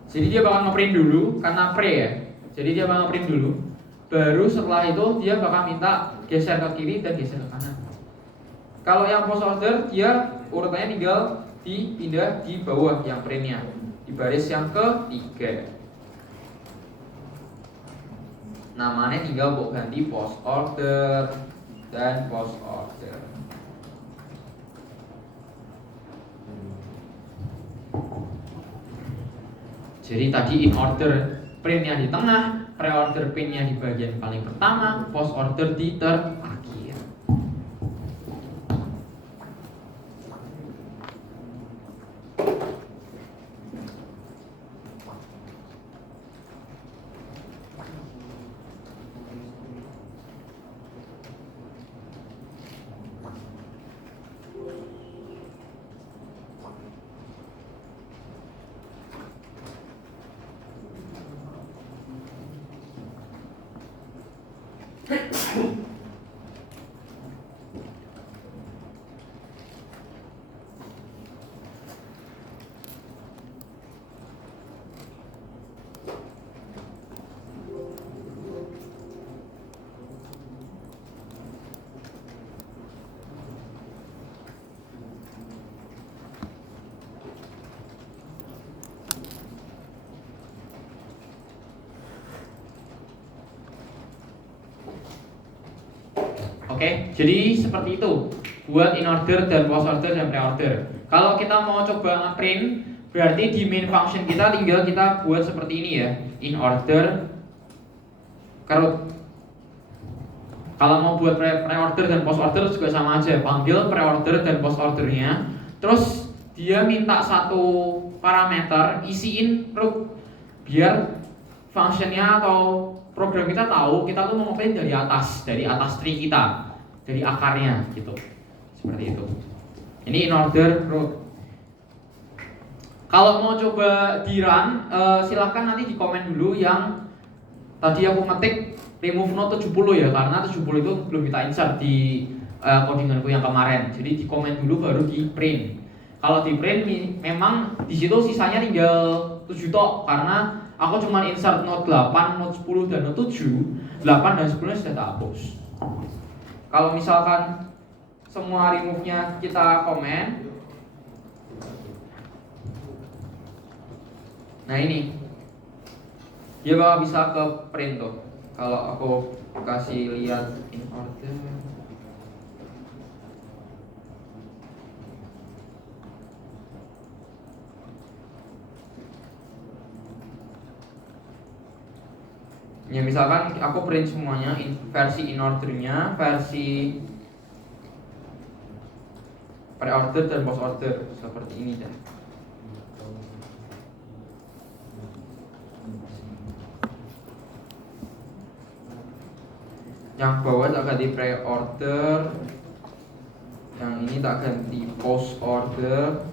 Jadi dia bakal ngeprint dulu karena pre ya. Jadi dia bakal ngeprint dulu. Baru setelah itu dia bakal minta geser ke kiri dan geser ke kanan. Kalau yang post order dia urutannya tinggal dipindah di bawah yang printnya di baris yang ketiga. Namanya tinggal buat ganti post order dan post order. Jadi tadi in order printnya di tengah, pre-order printnya di bagian paling pertama, post order di terakhir. Oke, jadi seperti itu buat in order dan post order dan pre-order. Kalau kita mau coba nge-print, berarti di main function kita tinggal kita buat seperti ini ya, in order carrot. Kalau mau buat pre-order dan post order juga sama aja, panggil pre-order dan post ordernya. Terus dia minta satu parameter, isiin root biar functionnya atau program kita tahu kita tuh mau nge-print dari atas tree kita, dari akarnya gitu. Seperti itu. Ini in order root. Kalau mau coba di run, silahkan nanti di komen dulu yang tadi aku ngetik remove node 70 ya, karena 70 itu belum kita insert di codinganku yang kemarin. Jadi di komen dulu baru di print. Kalau di print memang di situ sisanya tinggal 7 tok karena aku cuma insert node 8, node 10 dan node 7. 8 dan 10 sudah tak hapus. Kalau misalkan semua remove-nya kita komen. Nah ini dia bakal bisa ke print tuh. Kalau aku kasih lihat in order. Ya misalkan aku print semuanya versi in ordernya, versi pre-order dan post order seperti ini deh. Yang bawah tak ganti pre-order, yang ini tak ganti post order.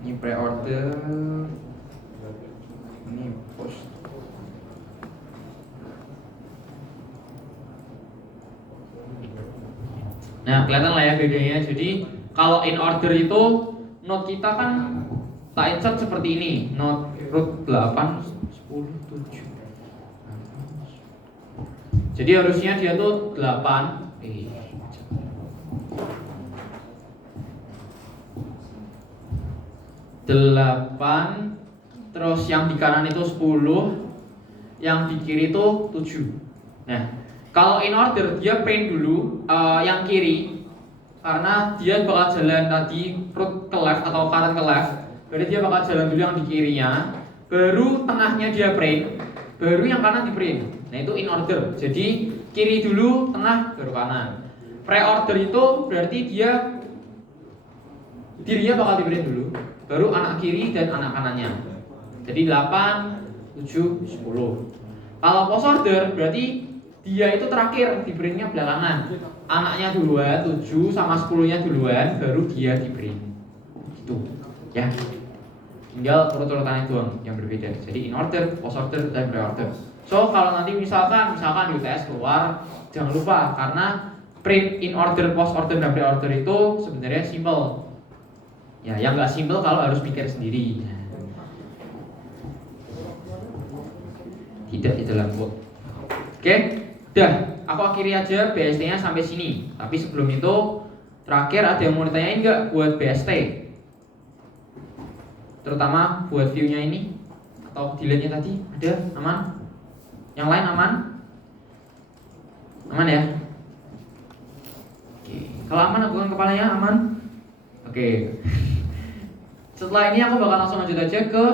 Ini pre-order, ini post. Nah kelihatan lah ya bedanya. Jadi kalau in order itu node kita kan tak insert seperti ini, node root 8, 10, 7. Jadi harusnya dia tuh 8. Terus yang di kanan itu 10, yang di kiri itu 7. Nah, kalau in order dia print dulu yang kiri karena dia bakal jalan tadi root ke left atau kanan ke left. Jadi dia bakal jalan dulu yang di kirinya, baru tengahnya dia print, baru yang kanan di print. Nah itu in order. Jadi kiri dulu, tengah, baru kanan. Pre-order itu berarti dia Dirinya bakal di print dulu, baru anak kiri dan anak kanannya. Jadi 8, 7, 10. Kalau post order berarti dia itu terakhir di printnya belakangan. Anaknya duluan, 7 sama 10-nya duluan, baru dia di print. Gitu. Ya. Tinggal urut-urutannya doang yang berbeda. Jadi in order, post order, dan pre-order. So kalau nanti misalkan di UTS keluar, jangan lupa karena print in order, post order, dan pre-order itu sebenarnya simple. Ya, yang nggak simple kalau harus mikir sendiri. Tidak di dalam code. Oke, udah. Aku akhiri aja BST-nya sampai sini. Tapi sebelum itu, terakhir ada yang mau ditanyain nggak buat BST? Terutama buat view-nya ini atau delete-nya tadi, ada? Aman? Yang lain aman? Aman ya? Oke. Kalau aman, aku kan kepalanya aman. Oke. Setelah ini aku bakal langsung lanjut aja ke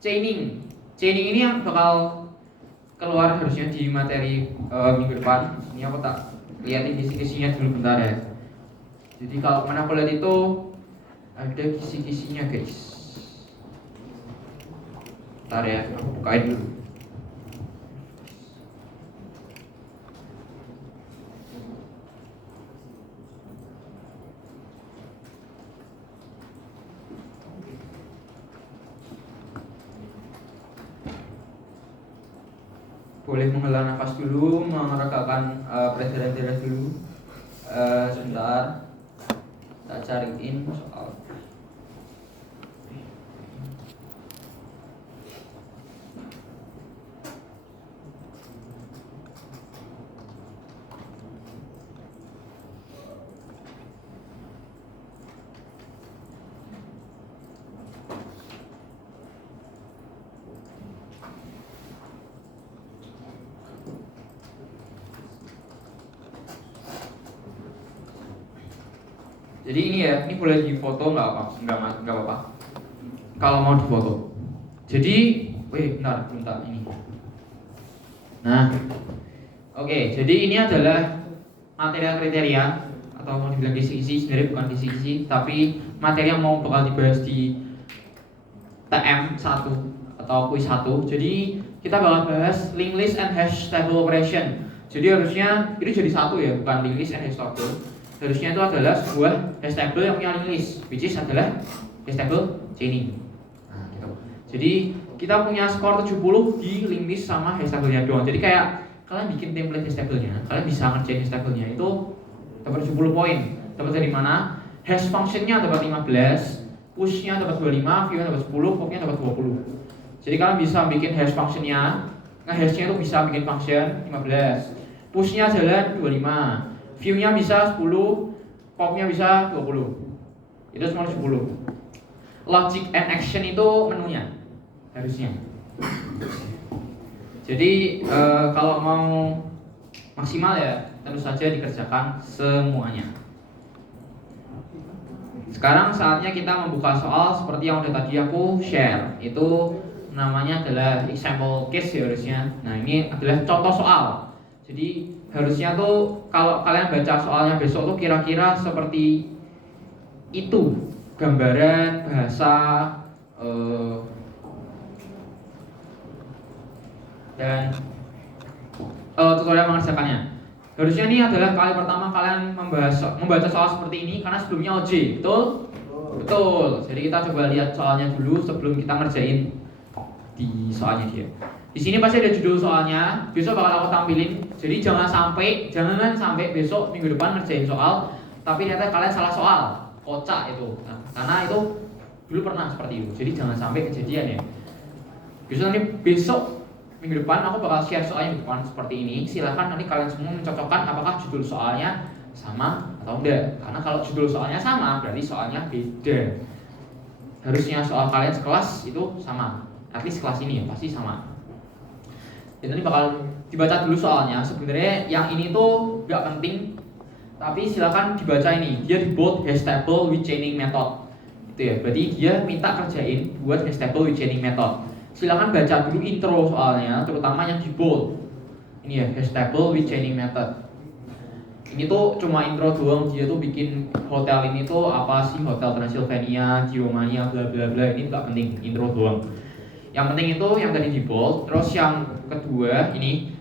chaining. Chaining ini yang bakal keluar harusnya di materi minggu depan. Ini aku tak liatin kisi-kisinya dulu bentar ya. Jadi kalau mana aku lihat itu ada kisi-kisinya guys. Bentar ya, aku bukain dulu. Boleh menghela nafas dulu, meregakan peredaran darah dulu. Sebentar, kita cariin soal. Jadi ini ya, ini boleh difoto nggak apa-apa. Kalau mau difoto. Jadi, bentar ini. Nah, oke. Jadi ini adalah materi kriteria atau mau dibilang kisi-kisi, sebenarnya bukan kisi-kisi, tapi materi yang mau bakal dibahas di TM 1 atau quiz 1. Jadi kita bakal bahas linked list and hash table operation. Jadi harusnya ini jadi satu ya, bukan linked list and hash table. Harusnya itu adalah sebuah hash table yang punya linked list, which is adalah hash table chaining. Nah, gitu. Jadi kita punya skor 70 di linked list sama hash table-nya doang. Jadi kayak kalian bikin template hash table-nya, kalian bisa ngerjain hash table-nya itu dapat 70 poin. Dapat dari mana? Hash function-nya dapat 15, push-nya dapat 25, view-nya dapat 10, pop-nya dapat 20. Jadi kalian bisa bikin hash function-nya, hash-nya itu bisa bikin function 15, push-nya jalan 25, view-nya bisa 10, pop-nya bisa 20. Itu semua 10. Logic and action itu menunya harusnya. Jadi kalau mau maksimal ya tentu saja dikerjakan semuanya. Sekarang saatnya kita membuka soal seperti yang udah tadi aku share. Itu namanya adalah example case ya harusnya. Nah, ini adalah contoh soal. Jadi harusnya tuh kalau kalian baca soalnya besok tuh kira-kira seperti itu, gambaran, bahasa, dan tutorial mengerjakannya. Harusnya ini adalah kali pertama kalian membaca soal seperti ini karena sebelumnya OJ, betul? Betul. Jadi kita coba lihat soalnya dulu sebelum kita ngerjain di soalnya dia. Di sini pasti ada judul soalnya, besok bakal aku tampilin. Jadi jangan sampai besok minggu depan ngerjain soal tapi ternyata kalian salah soal, kocak itu. Nah, karena itu dulu pernah seperti itu. Jadi jangan sampai kejadian ya. Besok minggu depan aku bakal share soalnya di depan seperti ini. Silahkan nanti kalian semua mencocokkan apakah judul soalnya sama atau enggak. Karena kalau judul soalnya sama berarti soalnya beda. Harusnya soal kalian sekelas itu sama. At least kelas ini ya pasti sama. Dan nanti bakal dibaca dulu soalnya. Sebenarnya yang ini tuh nggak penting, tapi silakan dibaca ini. Dia di bold hash table with chaining method. Itu ya. Berarti dia minta kerjain buat hash table with chaining method. Silakan baca dulu intro soalnya, terutama yang di bold. Ini ya hash table with chaining method. Ini tuh cuma intro doang, dia tuh bikin hotel ini tuh apa sih, Hotel Transylvania di Romania bla bla bla, ini nggak penting, intro doang. Yang penting itu yang tadi di bold. Terus yang kedua ini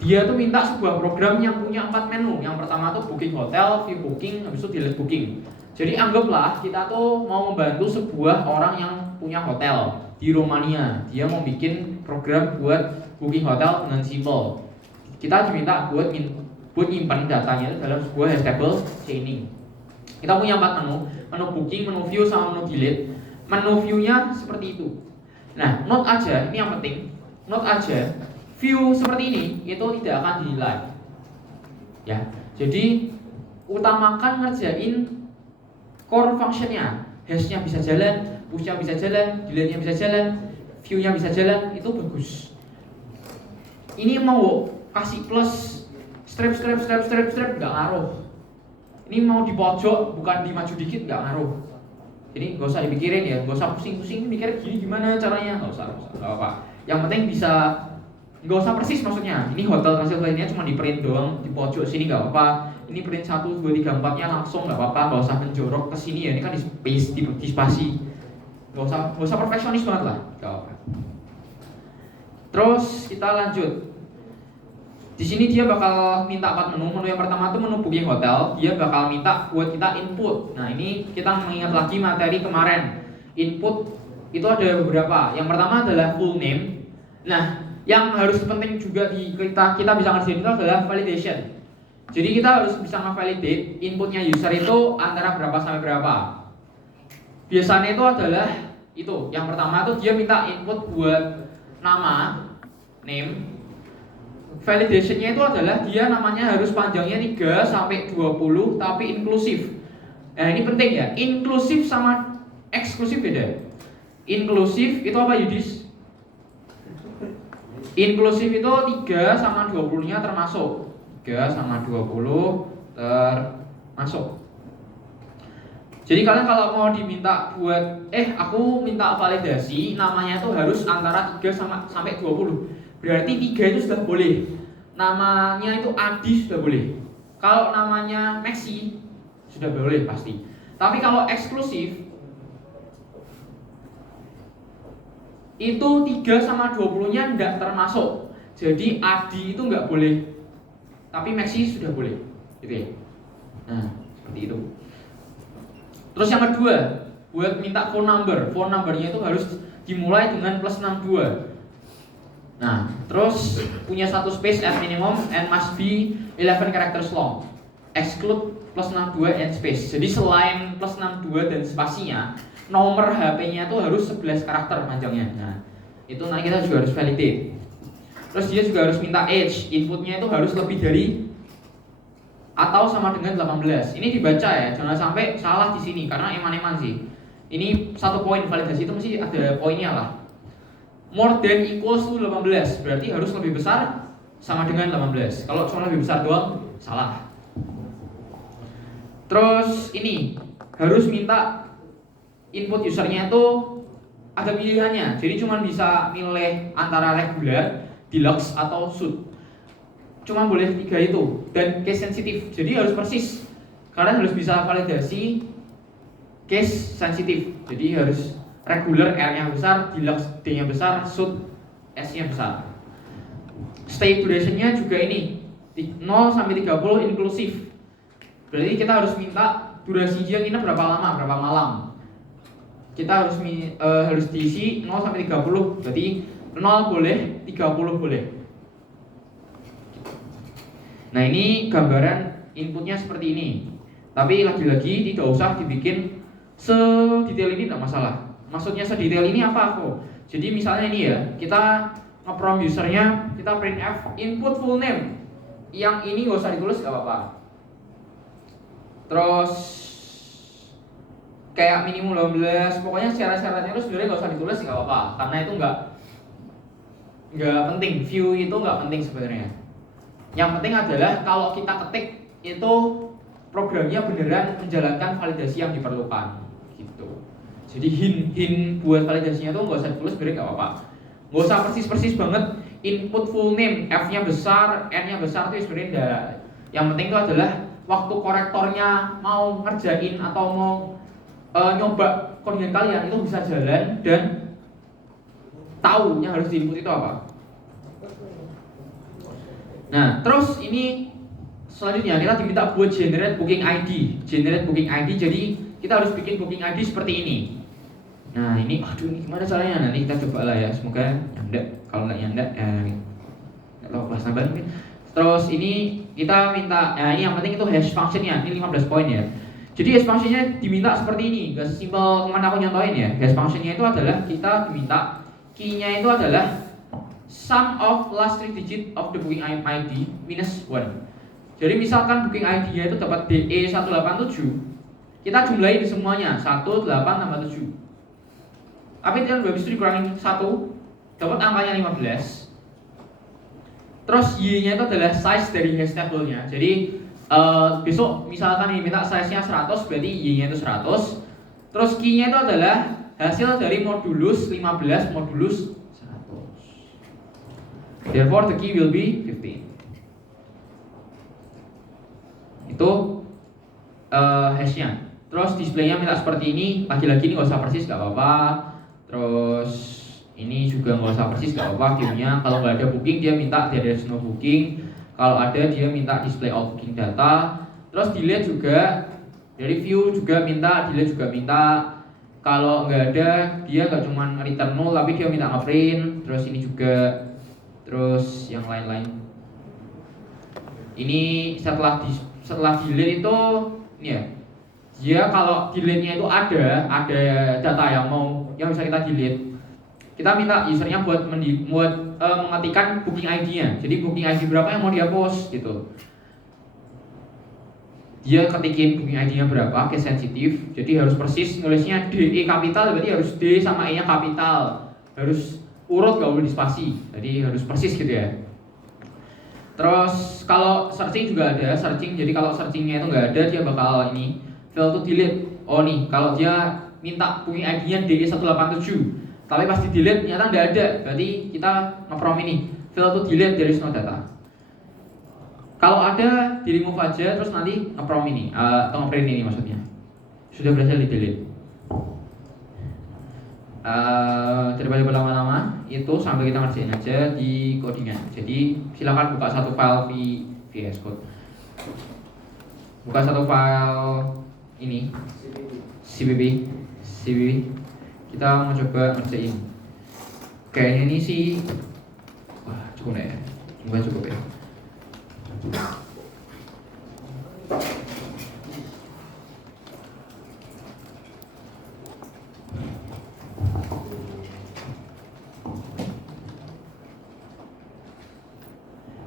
dia tuh minta sebuah program yang punya 4 menu. Yang pertama tuh booking hotel, view booking, habis itu delete booking. Jadi anggaplah kita tuh mau membantu sebuah orang yang punya hotel di Romania. Dia mau bikin program buat booking hotel dengan simple. Kita diminta buat nyimpan datanya itu dalam sebuah hash table chaining. Kita punya 4 menu, menu booking, menu view, sama menu delete. Menu view-nya seperti itu. Nah, note aja, ini yang penting. Note aja, view seperti ini itu tidak akan dinilai. Ya, jadi utamakan ngerjain core function-nya. Hash-nya bisa jalan, push-nya bisa jalan, delete-nya bisa jalan, view-nya bisa jalan, itu bagus. Ini mau kasih plus strip nggak ngaruh. Ini mau di pojok bukan di maju dikit nggak ngaruh. Jadi nggak usah dipikirin ya, nggak usah pusing-pusing mikir gini gimana caranya, nggak usah, nggak apa. Yang penting bisa, nggak usah persis maksudnya. Ini Hotel Transylvania cuma di print doang di pojok sini nggak apa. Ini print 1, 2, 3, 4-nya langsung nggak apa-apa, nggak usah menjorok ke sini ya. Ini kan di space, di spasi. Nggak usah perfeksionis banget lah, nggak apa. Terus kita lanjut. Di sini dia bakal minta 4 menu. Menu yang pertama itu menu booking hotel. Dia bakal minta buat kita input. Nah, ini kita mengingat lagi materi kemarin. Input itu ada beberapa. Yang pertama adalah full name. Nah, yang harus penting juga di kita bisa ngerjain itu adalah validation. Jadi kita harus bisa nge-validate inputnya user itu antara berapa sampai berapa. Biasanya itu adalah itu. Yang pertama itu dia minta input buat nama, name. Validation-nya itu adalah dia namanya harus panjangnya 3 sampai 20 tapi inklusif. Nah, ini penting ya. Inklusif sama eksklusif beda. Inklusif itu apa, Yudis? Inklusif itu 3 sama 20-nya termasuk. 3 sama 20 termasuk. Jadi kalian kalau mau diminta buat aku minta validasi, namanya itu harus antara 3 sampai 20. Berarti 3 itu sudah boleh. Namanya itu Adi sudah boleh. Kalau namanya Maxi sudah boleh pasti. Tapi kalau eksklusif itu 3 sama 20-nya enggak termasuk. Jadi Adi itu enggak boleh. Tapi Maxi sudah boleh. Gitu ya. Nah, seperti itu. Terus yang kedua, buat minta phone number. Phone numbernya itu harus dimulai dengan +62. Nah, terus punya satu space at minimum and must be 11 characters long. Exclude +62 and space. Jadi selain +62 dan spasinya, nomor HP-nya itu harus 11 karakter panjangnya. Nah, itu nanti kita juga harus validate. Terus dia juga harus minta age. Inputnya itu harus lebih dari atau sama dengan 18. Ini dibaca ya, jangan sampai salah di sini karena eman-eman sih. Ini satu poin validasi itu mesti ada poinnya lah. More than equals to 18, berarti harus lebih besar sama dengan 18. Kalau cuma lebih besar doang, salah. Terus ini harus minta input usernya itu ada pilihannya. Jadi cuma bisa milih antara regular, deluxe atau suit. Cuma boleh 3 itu dan case sensitif. Jadi harus persis. Kalian harus bisa validasi case sensitif. Jadi harus regular R-nya besar, deluxe D-nya besar, suit S-nya besar. Stay duration-nya juga ini 0 sampai 30 inklusif. Berarti kita harus minta durasi dia nginep berapa lama, berapa malam. Kita harus diisi 0 sampai 30. Berarti 0 boleh, 30 boleh. Nah, ini gambaran inputnya seperti ini. Tapi lagi-lagi tidak usah dibikin sedetail ini, tidak masalah. Maksudnya sedetail ini apa aku? Jadi misalnya ini ya, kita nge-prompt usernya, kita printf input full name. Yang ini gak usah ditulis gak apa-apa. Terus kayak minimum 18, pokoknya syarat-syaratnya itu sebenarnya gak usah ditulis gak apa-apa, karena itu nggak penting. View itu nggak penting sebenarnya. Yang penting adalah kalau kita ketik itu programnya beneran menjalankan validasi yang diperlukan. Jadi hint buat validasinya tuh nggak usah ditulis, sebenarnya nggak apa-apa. Nggak usah persis banget. Input full name, F-nya besar, N-nya besar tuh sebenarnya Yang penting itu adalah waktu korektornya mau ngerjain atau mau nyoba codingan kalian itu bisa jalan dan tahu yang harus diinput itu apa. Nah, terus ini selanjutnya kita diminta buat generate booking ID. Generate booking ID, jadi kita harus bikin booking ID seperti ini. Nah, ini aduh ini gimana caranya? Nanti kita coba lah ya, semoga nyanda. Kalau nggak nyanda ya nggak tahu kelas nambah mungkin. Terus ini kita minta, nah ini yang penting itu hash functionnya, ini 15 poin ya. Jadi hash functionnya diminta seperti ini, gak sesimpel kemana aku nyontohin ya. Hash functionnya itu adalah kita diminta key-nya itu adalah sum of last 3 digit of the booking ID minus 1. Jadi misalkan booking ID-nya itu dapat DE187, kita jumlahin semuanya 18 tambah 7. Tapi habis itu dikurangin 1, dapat angkanya 15. Terus Y-nya itu adalah size dari hash table-nya. Jadi besok misalkan diminta size-nya 100, berarti Y-nya itu 100. Terus key-nya itu adalah hasil dari modulus 15 modulus 100. Therefore the key will be 15. Itu hashnya. Terus displaynya minta seperti ini. Lagi-lagi ini nggak usah persis, nggak apa-apa. Terus ini juga nggak usah persis, nggak apa-apa gamenya. Kalau nggak ada booking dia minta there is no booking. Kalau ada dia minta display all booking data. Terus delete juga dari view juga minta, delete juga minta. Kalau nggak ada dia nggak cuma return null tapi dia minta ngeprint. Terus ini juga, terus yang lain-lain. Ini setelah delete itu ini ya. Dia kalau delete-nya itu ada data yang bisa kita delete. Kita minta usernya buat mengetikkan booking ID-nya. Jadi booking ID berapa yang mau dia post gitu. Dia ketikin booking ID-nya berapa, case sensitif. Jadi harus persis nulisnya DE kapital, berarti harus D sama E-nya kapital. Harus urut, gak boleh dispasi. Jadi harus persis gitu ya. Terus kalau searching juga ada searching. Jadi kalau searchingnya itu nggak ada, dia bakal ini fail to delete. Oh nih, kalau dia minta booking ID-nya DE187, tapi pas di delete ternyata nggak ada, berarti kita nge-prom ini fail to delete, there is no data. Kalau ada di remove aja, terus nanti nge-prom ini atau nge-print ini maksudnya sudah berhasil di delete. Daripada berlama-lama itu sambil kita ngerjain aja di codingan. Jadi silakan buka satu file VS Code, buka satu file ini CBB. Kita mau coba ngerjain. Kayaknya ini sih wah cukup ya, semoga cukup ya.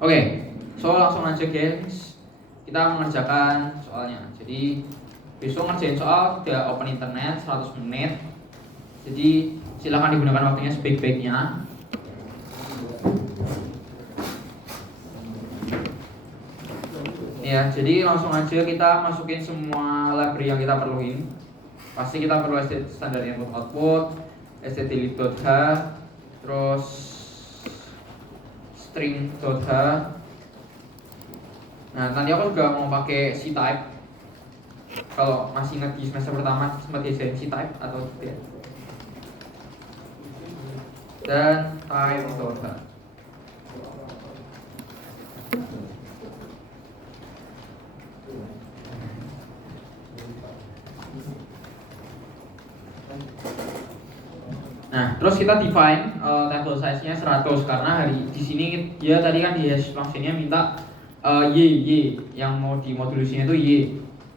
Oke, so langsung aja guys, kita mengerjakan soalnya. Jadi besok ngerjain soal udah open internet 100 menit. Jadi silakan digunakan waktunya sebaik-baiknya. Ya, jadi langsung aja kita masukin semua library yang kita perluin. Pasti kita perlu standar input output, stdelete.h, terus string.h. Nah, nanti aku juga mau pakai C-type. Kalau masih ingat di semester pertama sempat desain C-type atau tidak. Dan type.h. Nah, terus kita define table size-nya 100 karena di sini dia tadi kan di hash function-nya minta y yang mau dimodulasinya itu y,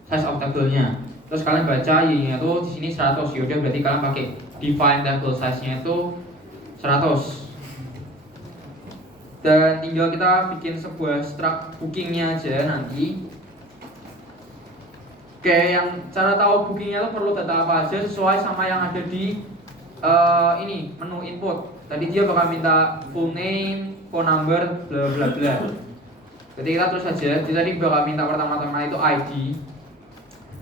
size of table-nya. Terus kalian baca y-nya itu di sini 100. Yaudah berarti kalian pakai define table size-nya itu 100. Dan tinggal kita bikin sebuah struct booking-nya aja nanti. Kayak yang cara tahu booking-nya itu perlu data apa aja sesuai sama yang ada di ini menu input. Tadi dia bakal minta full name, phone number, bla bla bla. Jadi kita terus aja. Dia tadi bakal minta pertama-tama itu ID.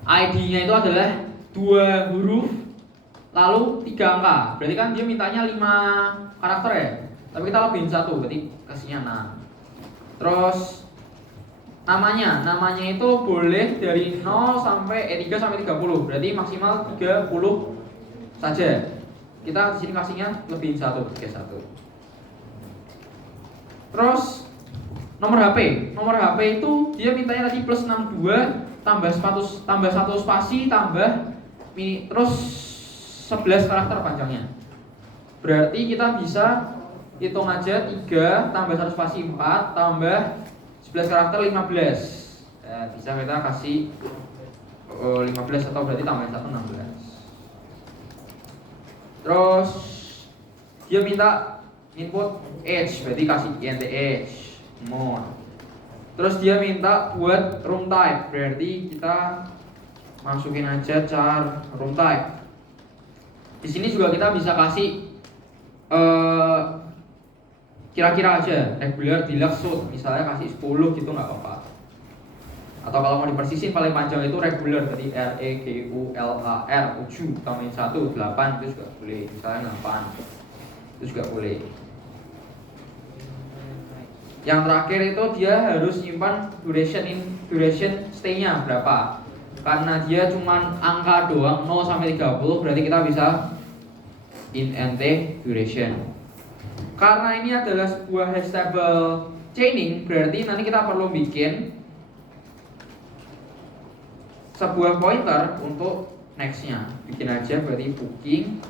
ID-nya itu adalah 2 huruf lalu 3 angka. Berarti kan dia mintanya 5 karakter ya. Tapi kita lebihin 1, berarti kasihnya 6. Terus namanya itu boleh dari 0 sampai 3 sampai 30. Berarti maksimal 30 saja. Kita di sini kasihnya lebihin 1, 1. Terus nomor HP itu dia mintanya tadi plus 62 tambah 1 spasi tambah mini, terus 11 karakter panjangnya. Berarti kita bisa hitung aja 3 tambah 1 spasi 4 tambah 11 karakter 15. Bisa kita kasih 15 atau berarti tambahin 1 16. Terus dia minta input age, berarti kasih int age more. Terus dia minta buat room type, berarti kita masukin aja char room type. Di sini juga kita bisa kasih kira-kira aja, regular, deluxe, suit, misalnya kasih 10 gitu nggak apa-apa. Atau kalau mau dipersisin paling panjang itu regular, berarti regular 7 tambahin 1 8 itu juga boleh, misalnya 8 itu juga boleh. Yang terakhir itu dia harus simpan duration stay-nya berapa. Karena dia cuman angka doang 0 sampai 30, berarti kita bisa int duration. Karena ini adalah sebuah hash table chaining, berarti nanti kita perlu bikin sebuah pointer untuk next-nya. Bikin aja berarti booking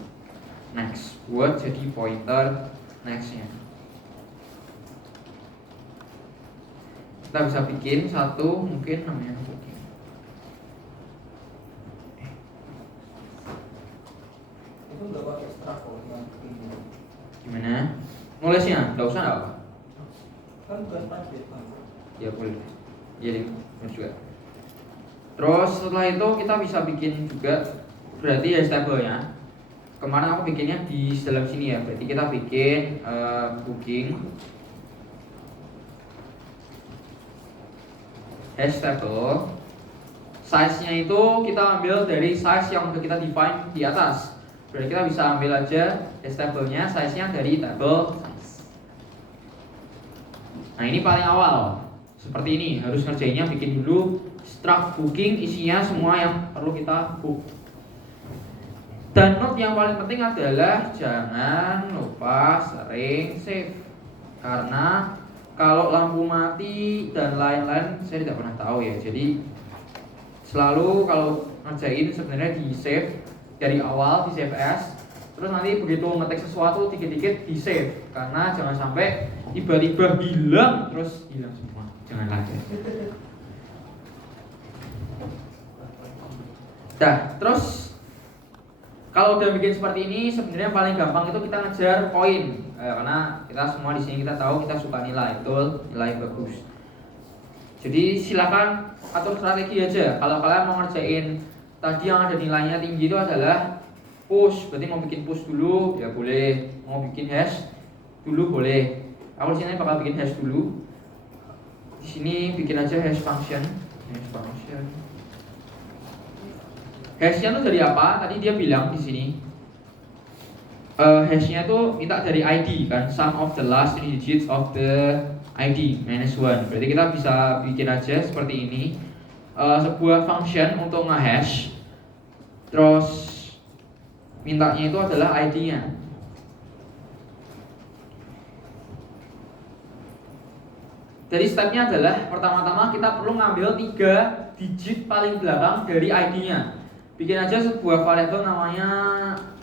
next buat jadi pointer next-nya. Kita bisa bikin satu mungkin namanya booking. Itu nggak pakai extract kok yang ini. Gimana? Nulisnya? Nggak usah nggak apa? Kan bukan private kan. Ya boleh. Jadi juga. Terus setelah itu kita bisa bikin juga berarti hash table-nya. Kemarin aku bikinnya di dalam sini ya. Berarti kita bikin booking hash table. Size-nya itu kita ambil dari size yang udah kita define di atas. Berarti kita bisa ambil aja hash table-nya, size-nya dari table size. Nah ini paling awal. Seperti ini, harus ngerjainnya bikin dulu struct booking, isinya semua yang perlu kita book. Dan note yang paling penting adalah jangan lupa sering save. Karena kalau lampu mati dan lain-lain saya tidak pernah tahu ya. Jadi selalu kalau ngerjain sebenarnya di save dari awal, di save as. Terus nanti begitu ngetik sesuatu dikit-dikit di save. Karena jangan sampai tiba-tiba hilang terus hilang semua. Jangan lagi. Nah, terus kalau udah bikin seperti ini sebenarnya yang paling gampang itu kita ngejar poin. Karena kita semua di sini kita tahu kita suka nilai, betul, nilai bagus. Jadi silakan atur strategi aja. Kalau kalian mau ngerjain tadi yang ada nilainya tinggi itu adalah push, berarti mau bikin push dulu ya boleh, mau bikin hash dulu boleh. Aku di sini bakal bikin hash dulu. Di sini bikin aja hash function. Hashnya itu dari apa? Tadi dia bilang di sini. Hashnya itu minta dari ID kan, sum of the last 3 digits of the ID -1. Berarti kita bisa bikin aja seperti ini. Sebuah function untuk nge-hash. Terus mintanya itu adalah ID-nya. Jadi stepnya adalah pertama-tama kita perlu ngambil 3 digit paling belakang dari ID-nya. Bikin aja sebuah variabel namanya,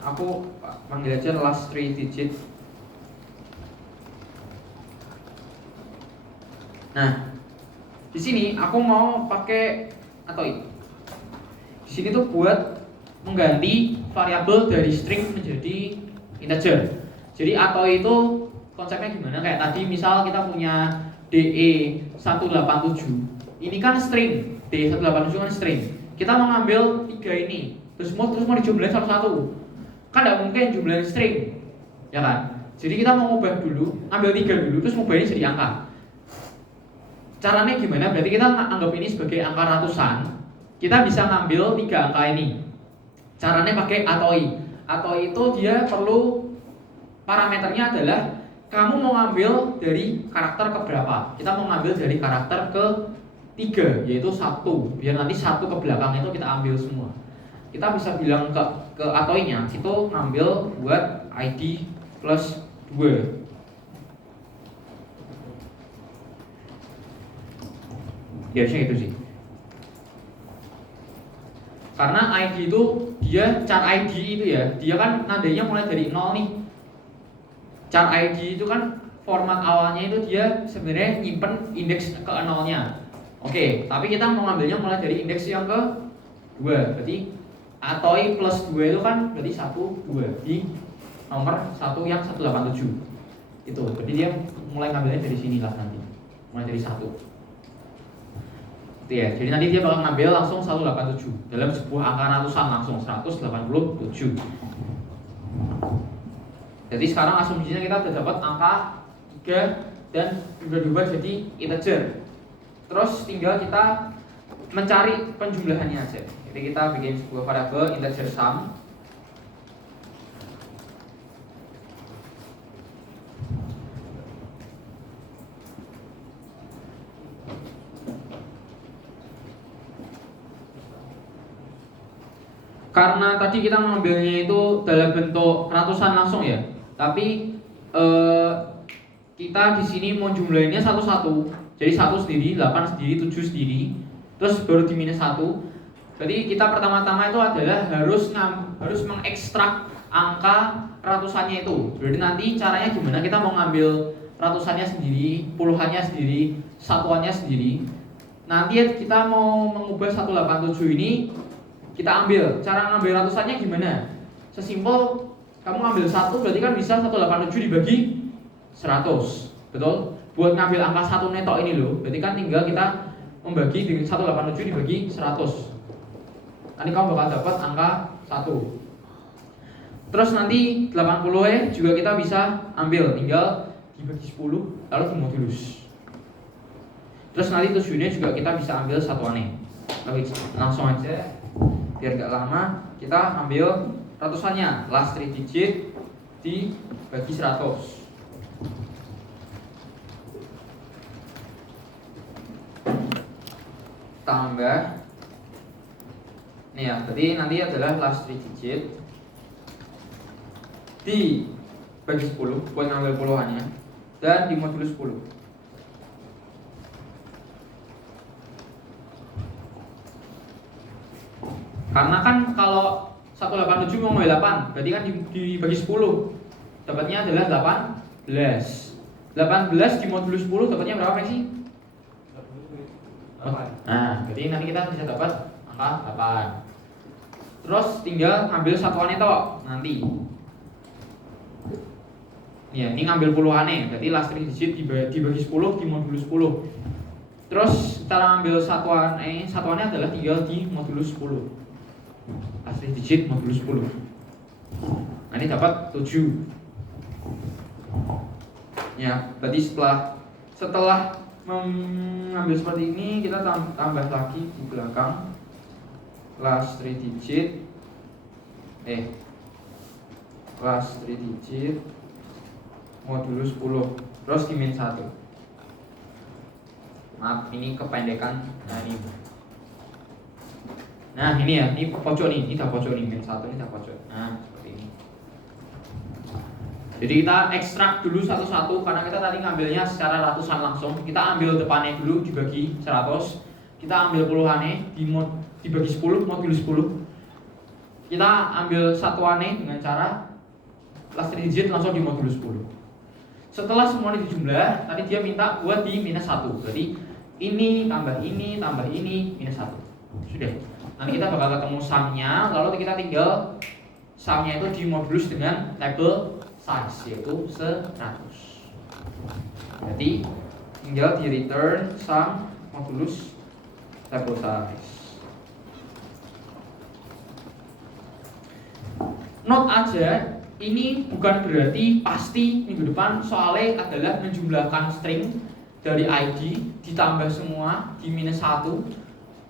aku panggil aja last 3 digit. Nah, di sini aku mau pakai atau ini. Di sini tuh buat mengganti variabel dari string menjadi integer. Jadi atau itu konsepnya gimana? Kayak tadi misal kita punya DE187. Ini kan string, DE187 kan string. Kita mau ngambil 3 ini, terus mau dijumlahin satu-satu. Kan tidak mungkin jumlahin string, ya kan? Jadi kita mau ngubah dulu, ambil 3 dulu, terus ngubahin jadi angka. Caranya gimana? Berarti kita anggap ini sebagai angka ratusan. Kita bisa ngambil 3 angka ini. Caranya pakai atoi. Atoi itu dia perlu parameternya adalah kamu mau ngambil dari karakter ke berapa? Kita mau ngambil dari karakter ke 3, yaitu 1. Biar nanti 1 ke belakang itu kita ambil semua. Kita bisa bilang ke atoinya itu ngambil buat ID plus 2. Ya harusnya itu sih. Karena ID itu dia char ID itu ya, dia kan nadanya mulai dari 0 nih. Char ID itu kan format awalnya itu dia sebenarnya nyimpen indeks ke 0-nya. Oke, tapi kita mau ngambilnya mulai dari indeks yang ke 2. Berarti atoi plus 2 itu kan berarti 1, 2 di nomor 1 yang 187. Itu, berarti dia mulai ngambilnya dari sinilah nanti. Mulai dari 1. Gitu ya. Jadi nanti dia bakal ngambil langsung 187 dalam sebuah angka ratusan langsung 187. Jadi sekarang asumsinya kita sudah dapat angka 3 dan diubah jadi integer. Terus tinggal kita mencari penjumlahannya aja. Jadi kita bikin sebuah variabel integer sum. Karena tadi kita mengambilnya itu dalam bentuk ratusan langsung ya, tapi kita di sini mau jumlahinnya satu-satu. Jadi 1 sendiri, 8 sendiri, 7 sendiri, terus baru di minus 1. Jadi kita pertama-tama itu adalah harus mengekstrak angka ratusannya itu. Jadi nanti caranya gimana? Kita mau ngambil ratusannya sendiri, puluhannya sendiri, satuannya sendiri. Nanti kita mau mengubah 187 ini, kita ambil, cara ngambil ratusannya gimana? Sesimpel kamu ngambil 1 berarti kan bisa 187 dibagi 100, betul? Buat ngambil angka 1 netok ini loh, berarti kan tinggal kita membagi dengan 187 dibagi 100. Nanti kamu bakal dapat angka 1. Terus nanti 80 juga kita bisa ambil, tinggal dibagi 10 lalu dimodulus. Terus nanti 7-nya juga kita bisa ambil satuannya. Langsung aja biar gak lama, kita ambil ratusannya, last 3 digit dibagi 100. Tambah nih ya, berarti nanti adalah last 3 digit dibagi 10 buat ngambil puluhannya dan dimodulus 10. Karena kan kalau 187 mau ngambil 8, berarti kan dibagi 10 dapatnya adalah 18. 18 dimodulus 10 dapatnya berapa sih? Nah, jadi nanti kita bisa dapat angka 8. Terus tinggal ngambil satuannya toh nanti. Ya, ini ngambil puluhannya, berarti last 3 digit dibagi 10 dimodulus 10. Terus cara ngambil satuannya adalah tinggal dimodulus 10. Asli digit modulus 10. Nah, ini dapat 7. Ya, berarti setelah mengambil seperti ini, kita tambah lagi di belakang last 3 digit last 3 digit modulus 10 terus di min 1. Maaf, ini kependekan. Nah ini ya, ini pojok nih, ini dah pojok nih, min 1 ini dah pojok. Nah seperti ini. Jadi kita ekstrak dulu satu-satu karena kita tadi ngambilnya secara ratusan langsung. Kita ambil depannya dulu dibagi 100. Kita ambil puluhannya dibagi 10 modulus 10. Kita ambil satuannya dengan cara last 3 digit langsung dimodulus 10. Setelah semuanya dijumlah, tadi dia minta buat di minus 1. Berarti ini tambah ini minus 1. Sudah. Nanti kita bakal ketemu sumnya, lalu kita tinggal sumnya itu dimodulus dengan label size, yaitu 100. Jadi tinggal di return sum modulus label size. Note aja, ini bukan berarti pasti minggu depan soalnya adalah menjumlahkan string dari ID ditambah semua di minus 1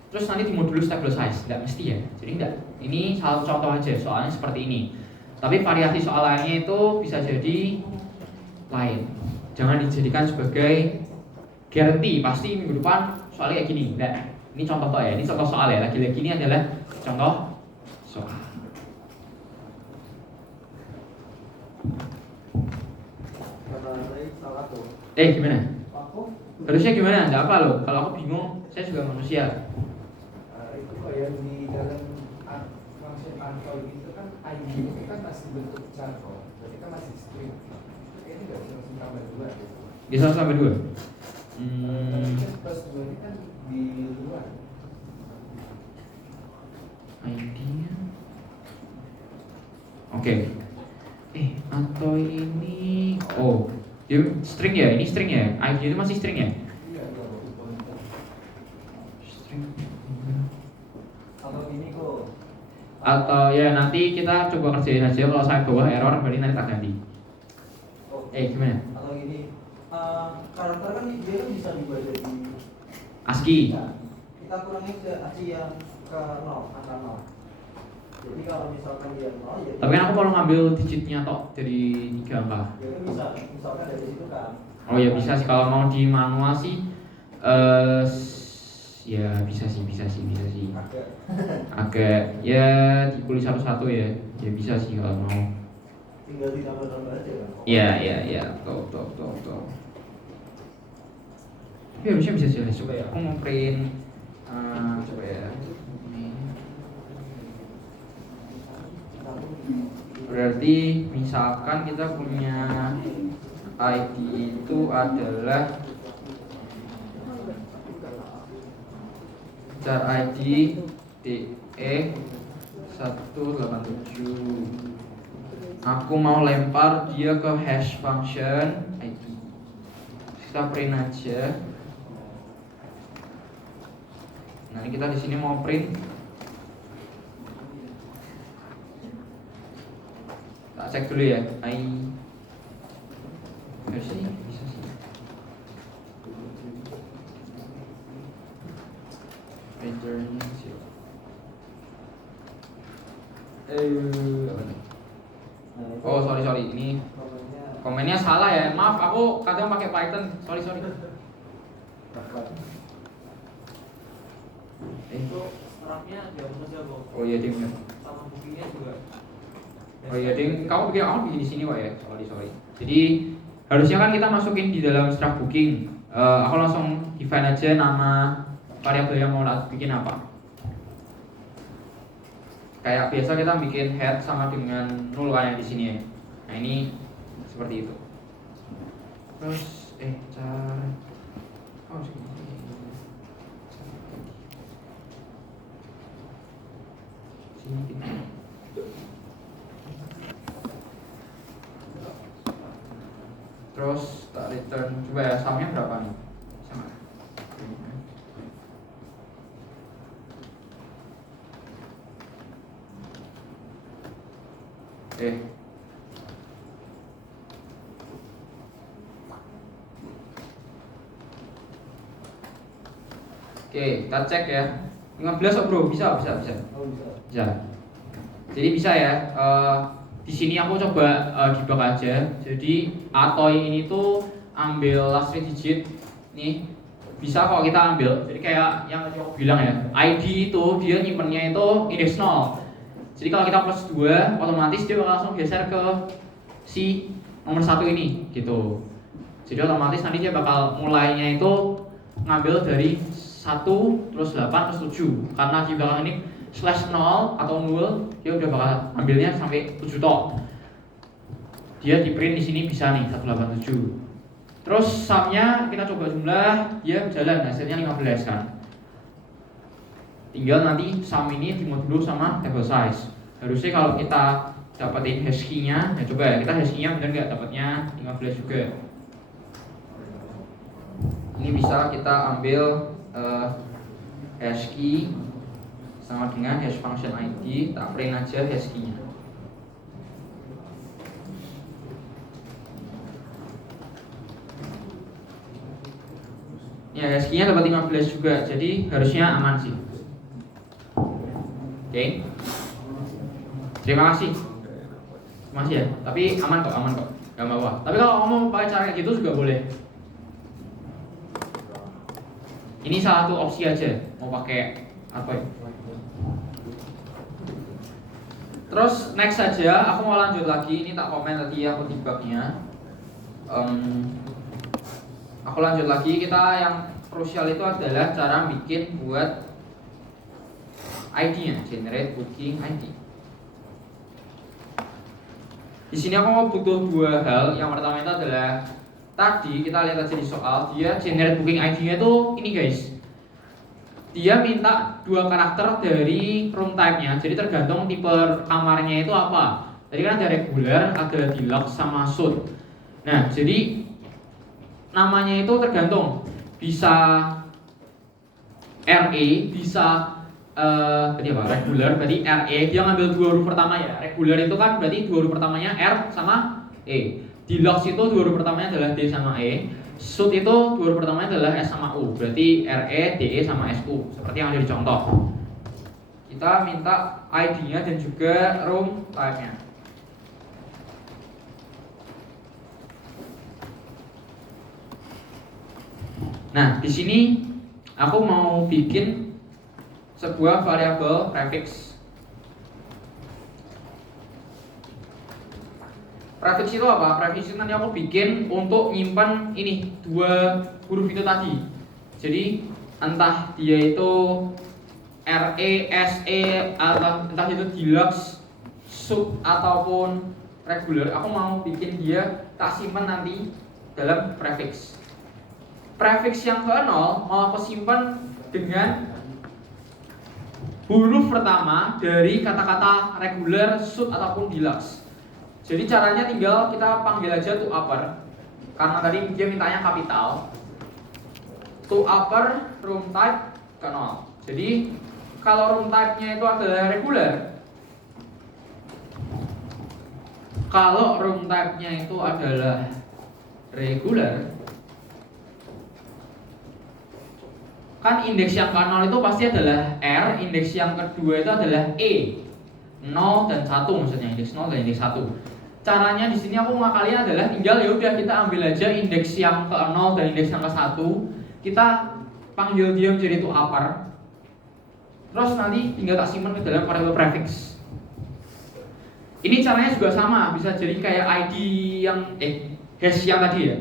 terus nanti dimodulus table size. Tidak mesti ya, jadi enggak. Ini salah satu contoh aja, soalnya seperti ini. Tapi variasi soal lainnya itu bisa jadi lain. Jangan dijadikan sebagai guarantee pasti minggu depan soalnya kayak gini. Nah, ini contoh toh ya, ini contoh soal ya. Lagi-lagi ini adalah contoh soal. Kata saya salah tuh. Gimana? Aku Harusnya gimana? Enggak apa loh. Kalau aku bingung, saya juga manusia. Itu kayak di dalam function unfold itu kan ID itu kan masih bentuk charcoal, berarti kan masih string. Kayaknya nggak bisa langsung tambah dua. Bisa sampai 2. Tapi kan plus dua ini kan di luar. ID-nya. Oke. Atau ini dia string ya? Ini string ya? ID itu masih string ya? Iya, String. atau gini kok. Atau ya nanti kita coba kerjain aja, kalau saya bawa error berarti nanti tak ganti. Oh, Gimana? atau gini. Karakter kan dia kan bisa dibaca di ASCII. ya, kita kurangin ke ASCII yang ke 0, angka 0. Jadi kalau misalkan dia 0 ya Tapi kan aku kalau ngambil digitnya toh dari 3 angka. ya kan bisa, misalkan dari situ kan. Oh ya bisa sih, kalau mau di manual sih ya bisa sih. Agak ya dikulik satu-satu ya. Ya bisa sih kalau mau. Tinggal ditambah-tambah aja kan. Iya, tuh. Tapi harusnya bisa jelas. Coba ya, aku mau print. Coba ya. Berarti misalkan kita punya ID itu adalah char ID DE187. Aku mau lempar dia ke hash function ID. Kita print aja. Nah, ini kita di sini mau print. Tak cek dulu ya. Versi bisa sih. Return 0. Apa nih? Oh sorry, ini komennya salah ya. Maaf, aku kadang pakai Python. Sorry. Itu startnya jauh saja kok. Oh iya ding. Sama bukinya juga. Oh iya ding. Kamu bikin di sini kok ya. Sorry. Jadi harusnya kan kita masukin di dalam struct booking. Aku langsung define aja nama variabel yang mau bikin apa. Kayak biasa kita bikin head sama dengan null kan yang di sini ya. Nah ini seperti itu. Terus cara sini kita. Terus tak return, coba ya sumnya berapa nih? Sama. Oke, kita cek ya. 15 oh bro, bisa. Oh bisa. Bisa. Jadi bisa ya. Di sini aku coba debug aja. Jadi atoy ini tuh ambil last 3 digit nih. Bisa kok kita ambil. Jadi kayak yang tadi aku bilang ya, ID itu dia nyimpennya itu index 0. Jadi kalau kita plus 2, otomatis dia bakal langsung geser ke si nomor 1 ini gitu. Jadi otomatis nanti dia bakal mulainya itu ngambil dari 1 terus 8 terus 7. Karena di belakang ini /0 atau 0, dia udah bakal ambilnya sampai 7 tok. Dia di print di sini bisa nih 187. Terus sumnya kita coba jumlah, dia jalan hasilnya 15 kan. Tinggal nanti sum ini dimod dulu sama table size. Harusnya kalau kita dapetin hash key-nya, ya coba ya kita hash key-nya bener nggak dapatnya 15 juga. Ini bisa kita ambil hash key sama dengan hash function ID, tak print aja hash key-nya. Ya, hash key-nya dapat 15 juga, jadi harusnya aman sih. Oke. Terima kasih ya, tapi aman kok, gak apa-apa. Tapi kalau kamu pakai cara kayak gitu juga boleh. Ini salah satu opsi aja mau pakai apa ya. Terus next saja, aku mau lanjut lagi. Ini tak komen tadi aku debugnya. Aku lanjut lagi. Kita yang krusial itu adalah cara bikin buat ID-nya, generate booking ID. Di sini aku mau butuh dua hal. Yang pertama itu adalah tadi kita lihat aja di soal, dia generate booking ID-nya tuh ini guys. Dia minta dua karakter dari room type-nya. Jadi tergantung tipe kamarnya itu apa. Tadi kan ada regular, ada deluxe sama suite. Nah, jadi namanya itu tergantung. Bisa RE, bisa berarti apa? Regular, berarti RE. Dia ngambil dua huruf pertama ya. Regular itu kan berarti dua huruf pertamanya R sama E. Deluxe itu dua huruf pertamanya adalah D sama E. Suite itu dua huruf pertamanya adalah S sama U. Berarti RE, DE sama SU. Seperti yang ada di contoh. Kita minta ID-nya dan juga room type-nya. Nah, di sini aku mau bikin sebuah variabel prefix. Prefix itu apa? Prefix itu nanti aku bikin untuk nyimpan ini dua huruf itu tadi. Jadi entah dia itu RE, SE, atau entah itu deluxe, sub ataupun regular, aku mau bikin dia tak simpan nanti dalam prefix. Prefix yang ke 0 mau aku simpan dengan huruf pertama dari kata-kata regular, sub ataupun deluxe. Jadi caranya tinggal kita panggil aja to upper. Karena tadi dia mintanya kapital. To upper room type ke 0. Jadi kalau room type-nya itu adalah regular, kalau room type-nya itu adalah regular, kan indeks yang ke 0 itu pasti adalah R, indeks yang kedua itu adalah E. 0 dan 1 maksudnya, indeks 0 dan indeks 1. Caranya di sini aku ngakalinya adalah tinggal ya udah kita ambil aja indeks yang ke 0 dan indeks yang ke 1, kita panggil dia menjadi to upper. Terus nanti tinggal tak simpan ke dalam variabel prefix. Ini caranya juga sama, bisa jadi kayak ID yang hash yang tadi ya.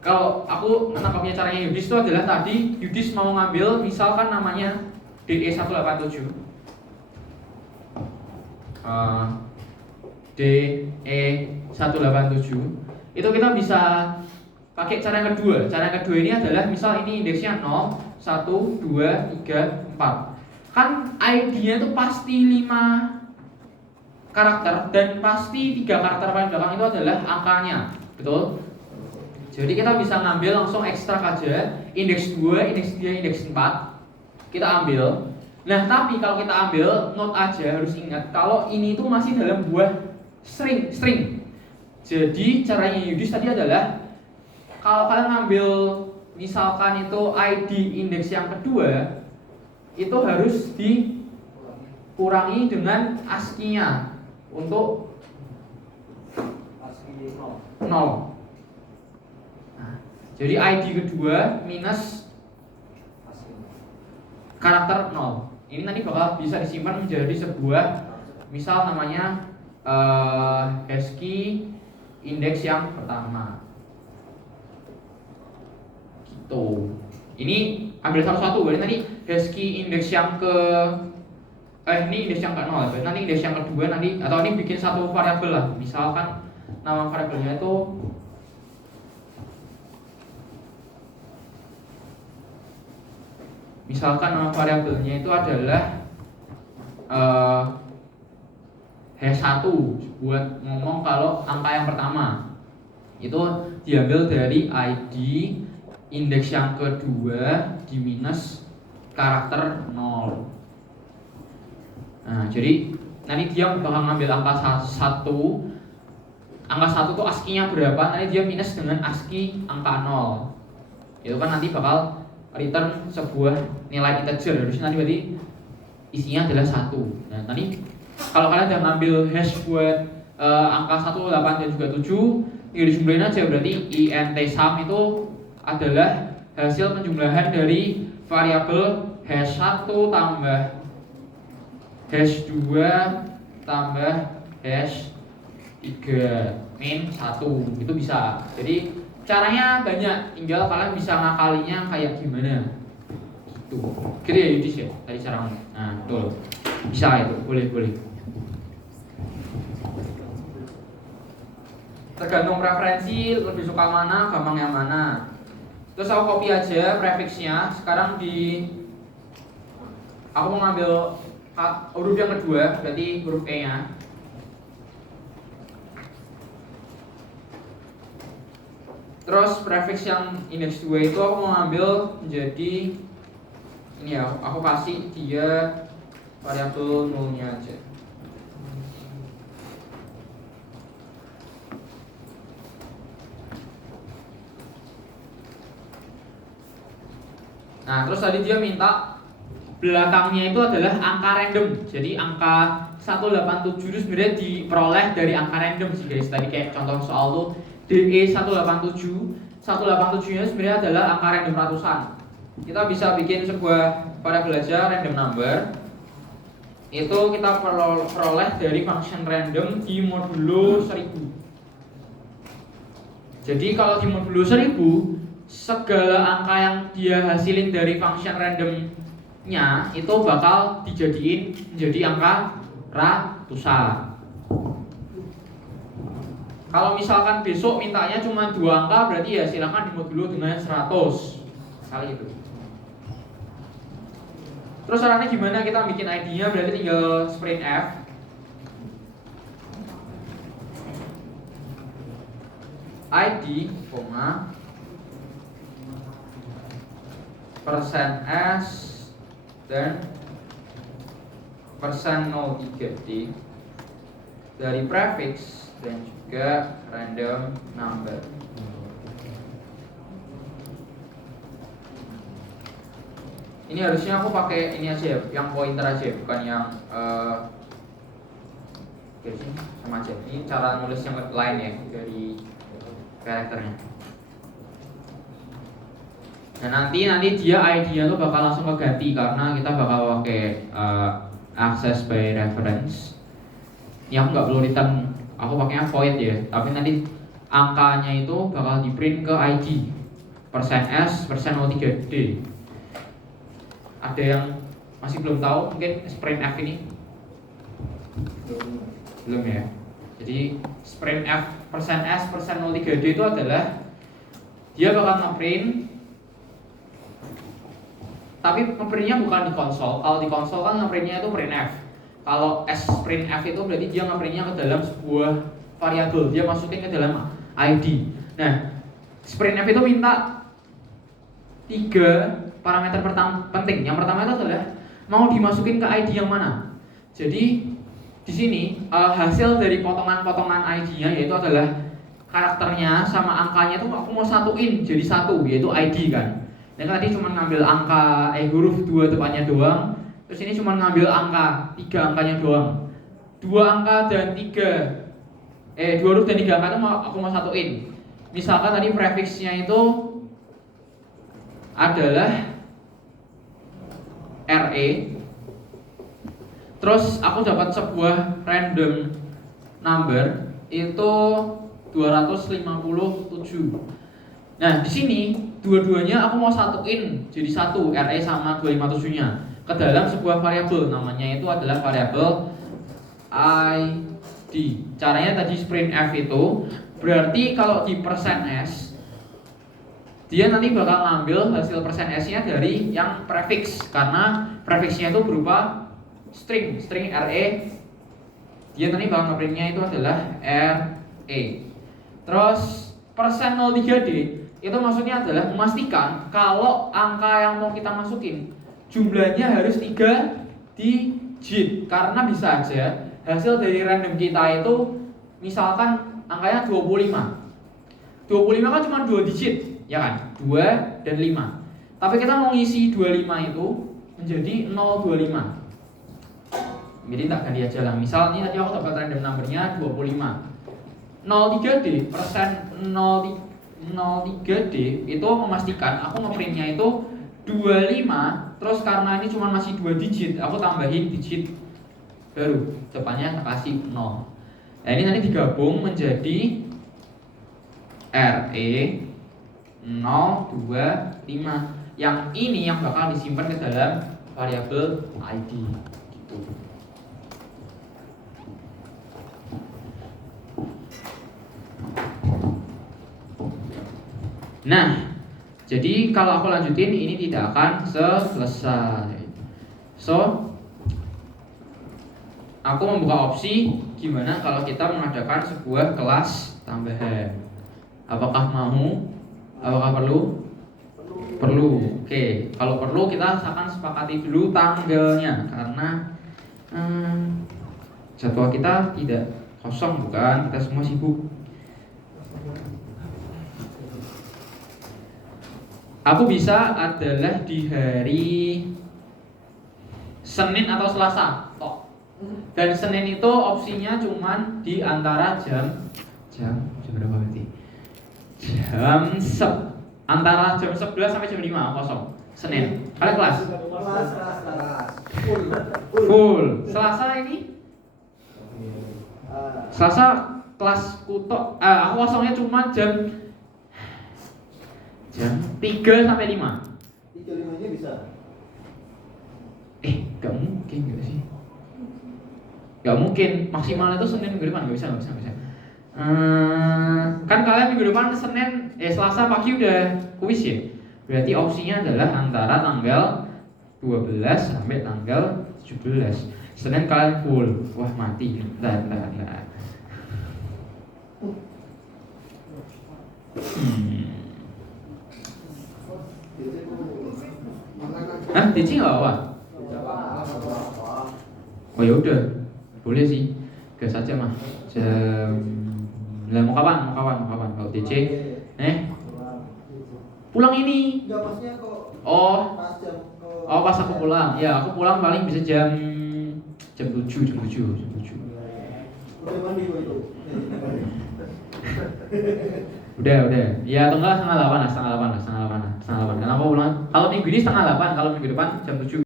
Kalau aku menangkapnya caranya Yudis itu adalah tadi Yudis mau ngambil misalkan namanya DE187. DE187 itu kita bisa pakai cara yang kedua. Cara yang kedua ini adalah misal ini indeksnya 0, 1, 2, 3, 4. Kan ID-nya itu pasti 5 karakter dan pasti 3 karakter paling belakang itu adalah angkanya. Betul? Jadi kita bisa ngambil langsung ekstrak aja indeks 2, indeks 3, indeks 4. Kita ambil. Nah, tapi kalau kita ambil note aja harus ingat kalau ini itu masih dalam buah string. Jadi caranya Yudis tadi adalah kalau kalian ngambil misalkan itu ID indeks yang kedua itu harus dikurangi dengan ASCII-nya untuk ASCII 0. Nah, jadi ID kedua minus karakter 0. Ini nanti bakal bisa disimpan menjadi sebuah misal namanya ASCII indeks yang pertama. Gitu. Ini ambil satu-satu. Berarti nanti ASCII indeks yang ke ini indeks yang ke 0. Berarti nanti indeks yang kedua nanti atau ini bikin satu variabel lah. Misalkan nama variabelnya itu nama variabelnya itu adalah hash 1 buat ngomong kalau angka yang pertama itu diambil dari ID indeks yang kedua di minus karakter 0. Nah, jadi nanti dia bakal ngambil angka 1. Angka 1 tuh ASCII-nya berapa? Nanti dia minus dengan ASCII angka 0. Itu kan nanti bakal return sebuah nilai integer. Harusnya nanti berarti isinya adalah 1. Nah, nanti kalau kalian udah ngambil hash buat angka 1, 8 dan juga 7, tinggal dijumlahin aja. Berarti int sum itu adalah hasil penjumlahan dari variabel hash 1 tambah hash 2 tambah hash 3 min 1. Itu bisa. Jadi caranya banyak, tinggal kalian bisa ngakalinya kayak gimana gitu. Gitu ya Yudis ya tadi cara. Nah betul, bisa itu, boleh. Tergantung preferensi, lebih suka mana, gampang yang mana. Terus aku copy aja prefixnya. Sekarang aku mau ngambil huruf yang kedua, berarti huruf E nya. Terus prefix yang index 2 itu aku mau ngambil menjadi ini ya, aku kasih dia variabel nolnya aja. Nah, terus tadi dia minta belakangnya itu adalah angka random. Jadi angka 187 itu sebenarnya diperoleh dari angka random sih guys. Tadi kayak contoh soal tuh DE 187. 187 nya sebenarnya adalah angka random ratusan. Kita bisa bikin sebuah variabel aja random number. Itu kita peroleh dari function random di modulo 1000. Jadi kalau di modulo 1000 segala angka yang dia hasilin dari function randomnya itu bakal dijadiin menjadi angka ratusan. Kalau misalkan besok mintanya cuma 2 angka, berarti ya silahkan dimodulo dengan 100 kali itu. Terus caranya gimana kita bikin ID-nya? Berarti tinggal sprintf ID, %s dan %03D dari prefix dan juga random number. Ini harusnya aku pakai ini aja ya, yang pointer aja, bukan yang sama aja. Ini cara nulis yang lain ya dari karakternya. Nah nanti dia ID-nya tuh bakal langsung keganti karena kita bakal pakai access by reference. Ini aku nggak perlu return, aku pakainya void ya. Tapi nanti angkanya itu bakal di print ke ID %s %03D. Ada yang masih belum tahu mungkin sprintf ini? Belum ya. Jadi sprintf %s %03D itu adalah dia bakal ngeprint, tapi ngeprintnya bukan di konsol. Kalau di konsol kan ngeprintnya itu printf. Kalau sprintf itu berarti dia ngeprintnya ke dalam sebuah variabel, dia masukin ke dalam ID. Nah, sprintf itu minta 3 parameter penting. Yang pertama itu adalah mau dimasukin ke ID yang mana. Jadi di sini hasil dari potongan-potongan ID-nya yaitu adalah karakternya sama angkanya itu aku mau satuin jadi satu, yaitu ID kan. Dan tadi cuma ngambil angka huruf 2 depannya doang. Terus ini cuma ngambil angka 3 angkanya doang. 2 angka dan 3 2 huruf dan 3 angka itu aku mau satuin. Misalkan tadi prefixnya itu adalah RE. Terus aku dapat sebuah random number itu 257. Nah, di sini dua-duanya aku mau satuin jadi satu, RE sama 257-nya ke dalam sebuah variabel, namanya itu adalah variabel ID. Caranya tadi sprintf itu berarti kalau di %s dia nanti bakal ngambil hasil %s-nya dari yang prefix, karena prefixnya itu berupa string RE. Dia nanti bakal ngeprintnya itu adalah RE. Terus %03D itu maksudnya adalah memastikan kalau angka yang mau kita masukin jumlahnya harus 3 digit, karena bisa aja hasil dari random kita itu misalkan angkanya 25 kan cuma 2 digit ya kan, 2 dan 5, tapi kita mau ngisi 25 itu menjadi 025. Jadi tak ganti aja lah, misal ini tadi aku dapat random numbernya 25. 03D %03 03D itu memastikan aku ngeprintnya itu 25, terus karena ini cuma masih 2 digit, aku tambahin digit baru, depannya tak kasih 0. Nah ini nanti digabung menjadi RE 025. Yang ini yang bakal disimpan ke dalam variabel ID gitu. Nah, jadi kalau aku lanjutin ini tidak akan selesai. So, aku membuka opsi gimana kalau kita mengadakan sebuah kelas tambahan. Apakah mau? Apakah perlu? Perlu. Oke, kalau perlu kita akan sepakati dulu tanggalnya karena jadwal kita tidak kosong, bukan? Kita semua sibuk. Aku bisa adalah di hari Senin atau Selasa, tok. Dan Senin itu opsinya cuman di antara jam berapa berarti? Antara jam 11 sampai jam 5 kosong. Senin. Kalian kelas? Kelas. Full. Selasa ini? Selasa kelas kutok. Aku kosongnya cuma jam 3 sampai 5. 3-5-nya bisa. Gak mungkin gak sih? Gak mungkin. Maksimal itu Senin minggu depan, gak bisa. Kan kalian minggu depan Selasa pagi udah kuis ya. Berarti opsinya adalah antara tanggal 12 sampai tanggal 17. Senin kalian full. Wah mati. Bentar. DC nggak apa? Oh ya udah, boleh sih, gas aja mah. Mau kapan? Kalau DC, pulang ini. Enggak, maksudnya kok Oh, pas jam pas aku pulang. Ya, aku pulang paling bisa jam 7. Udah mandi kok itu. Udah. Ya, atau enggak setengah 8 lah. Karena aku pulang. Kalau minggu ini setengah 8, kalau minggu depan jam 7.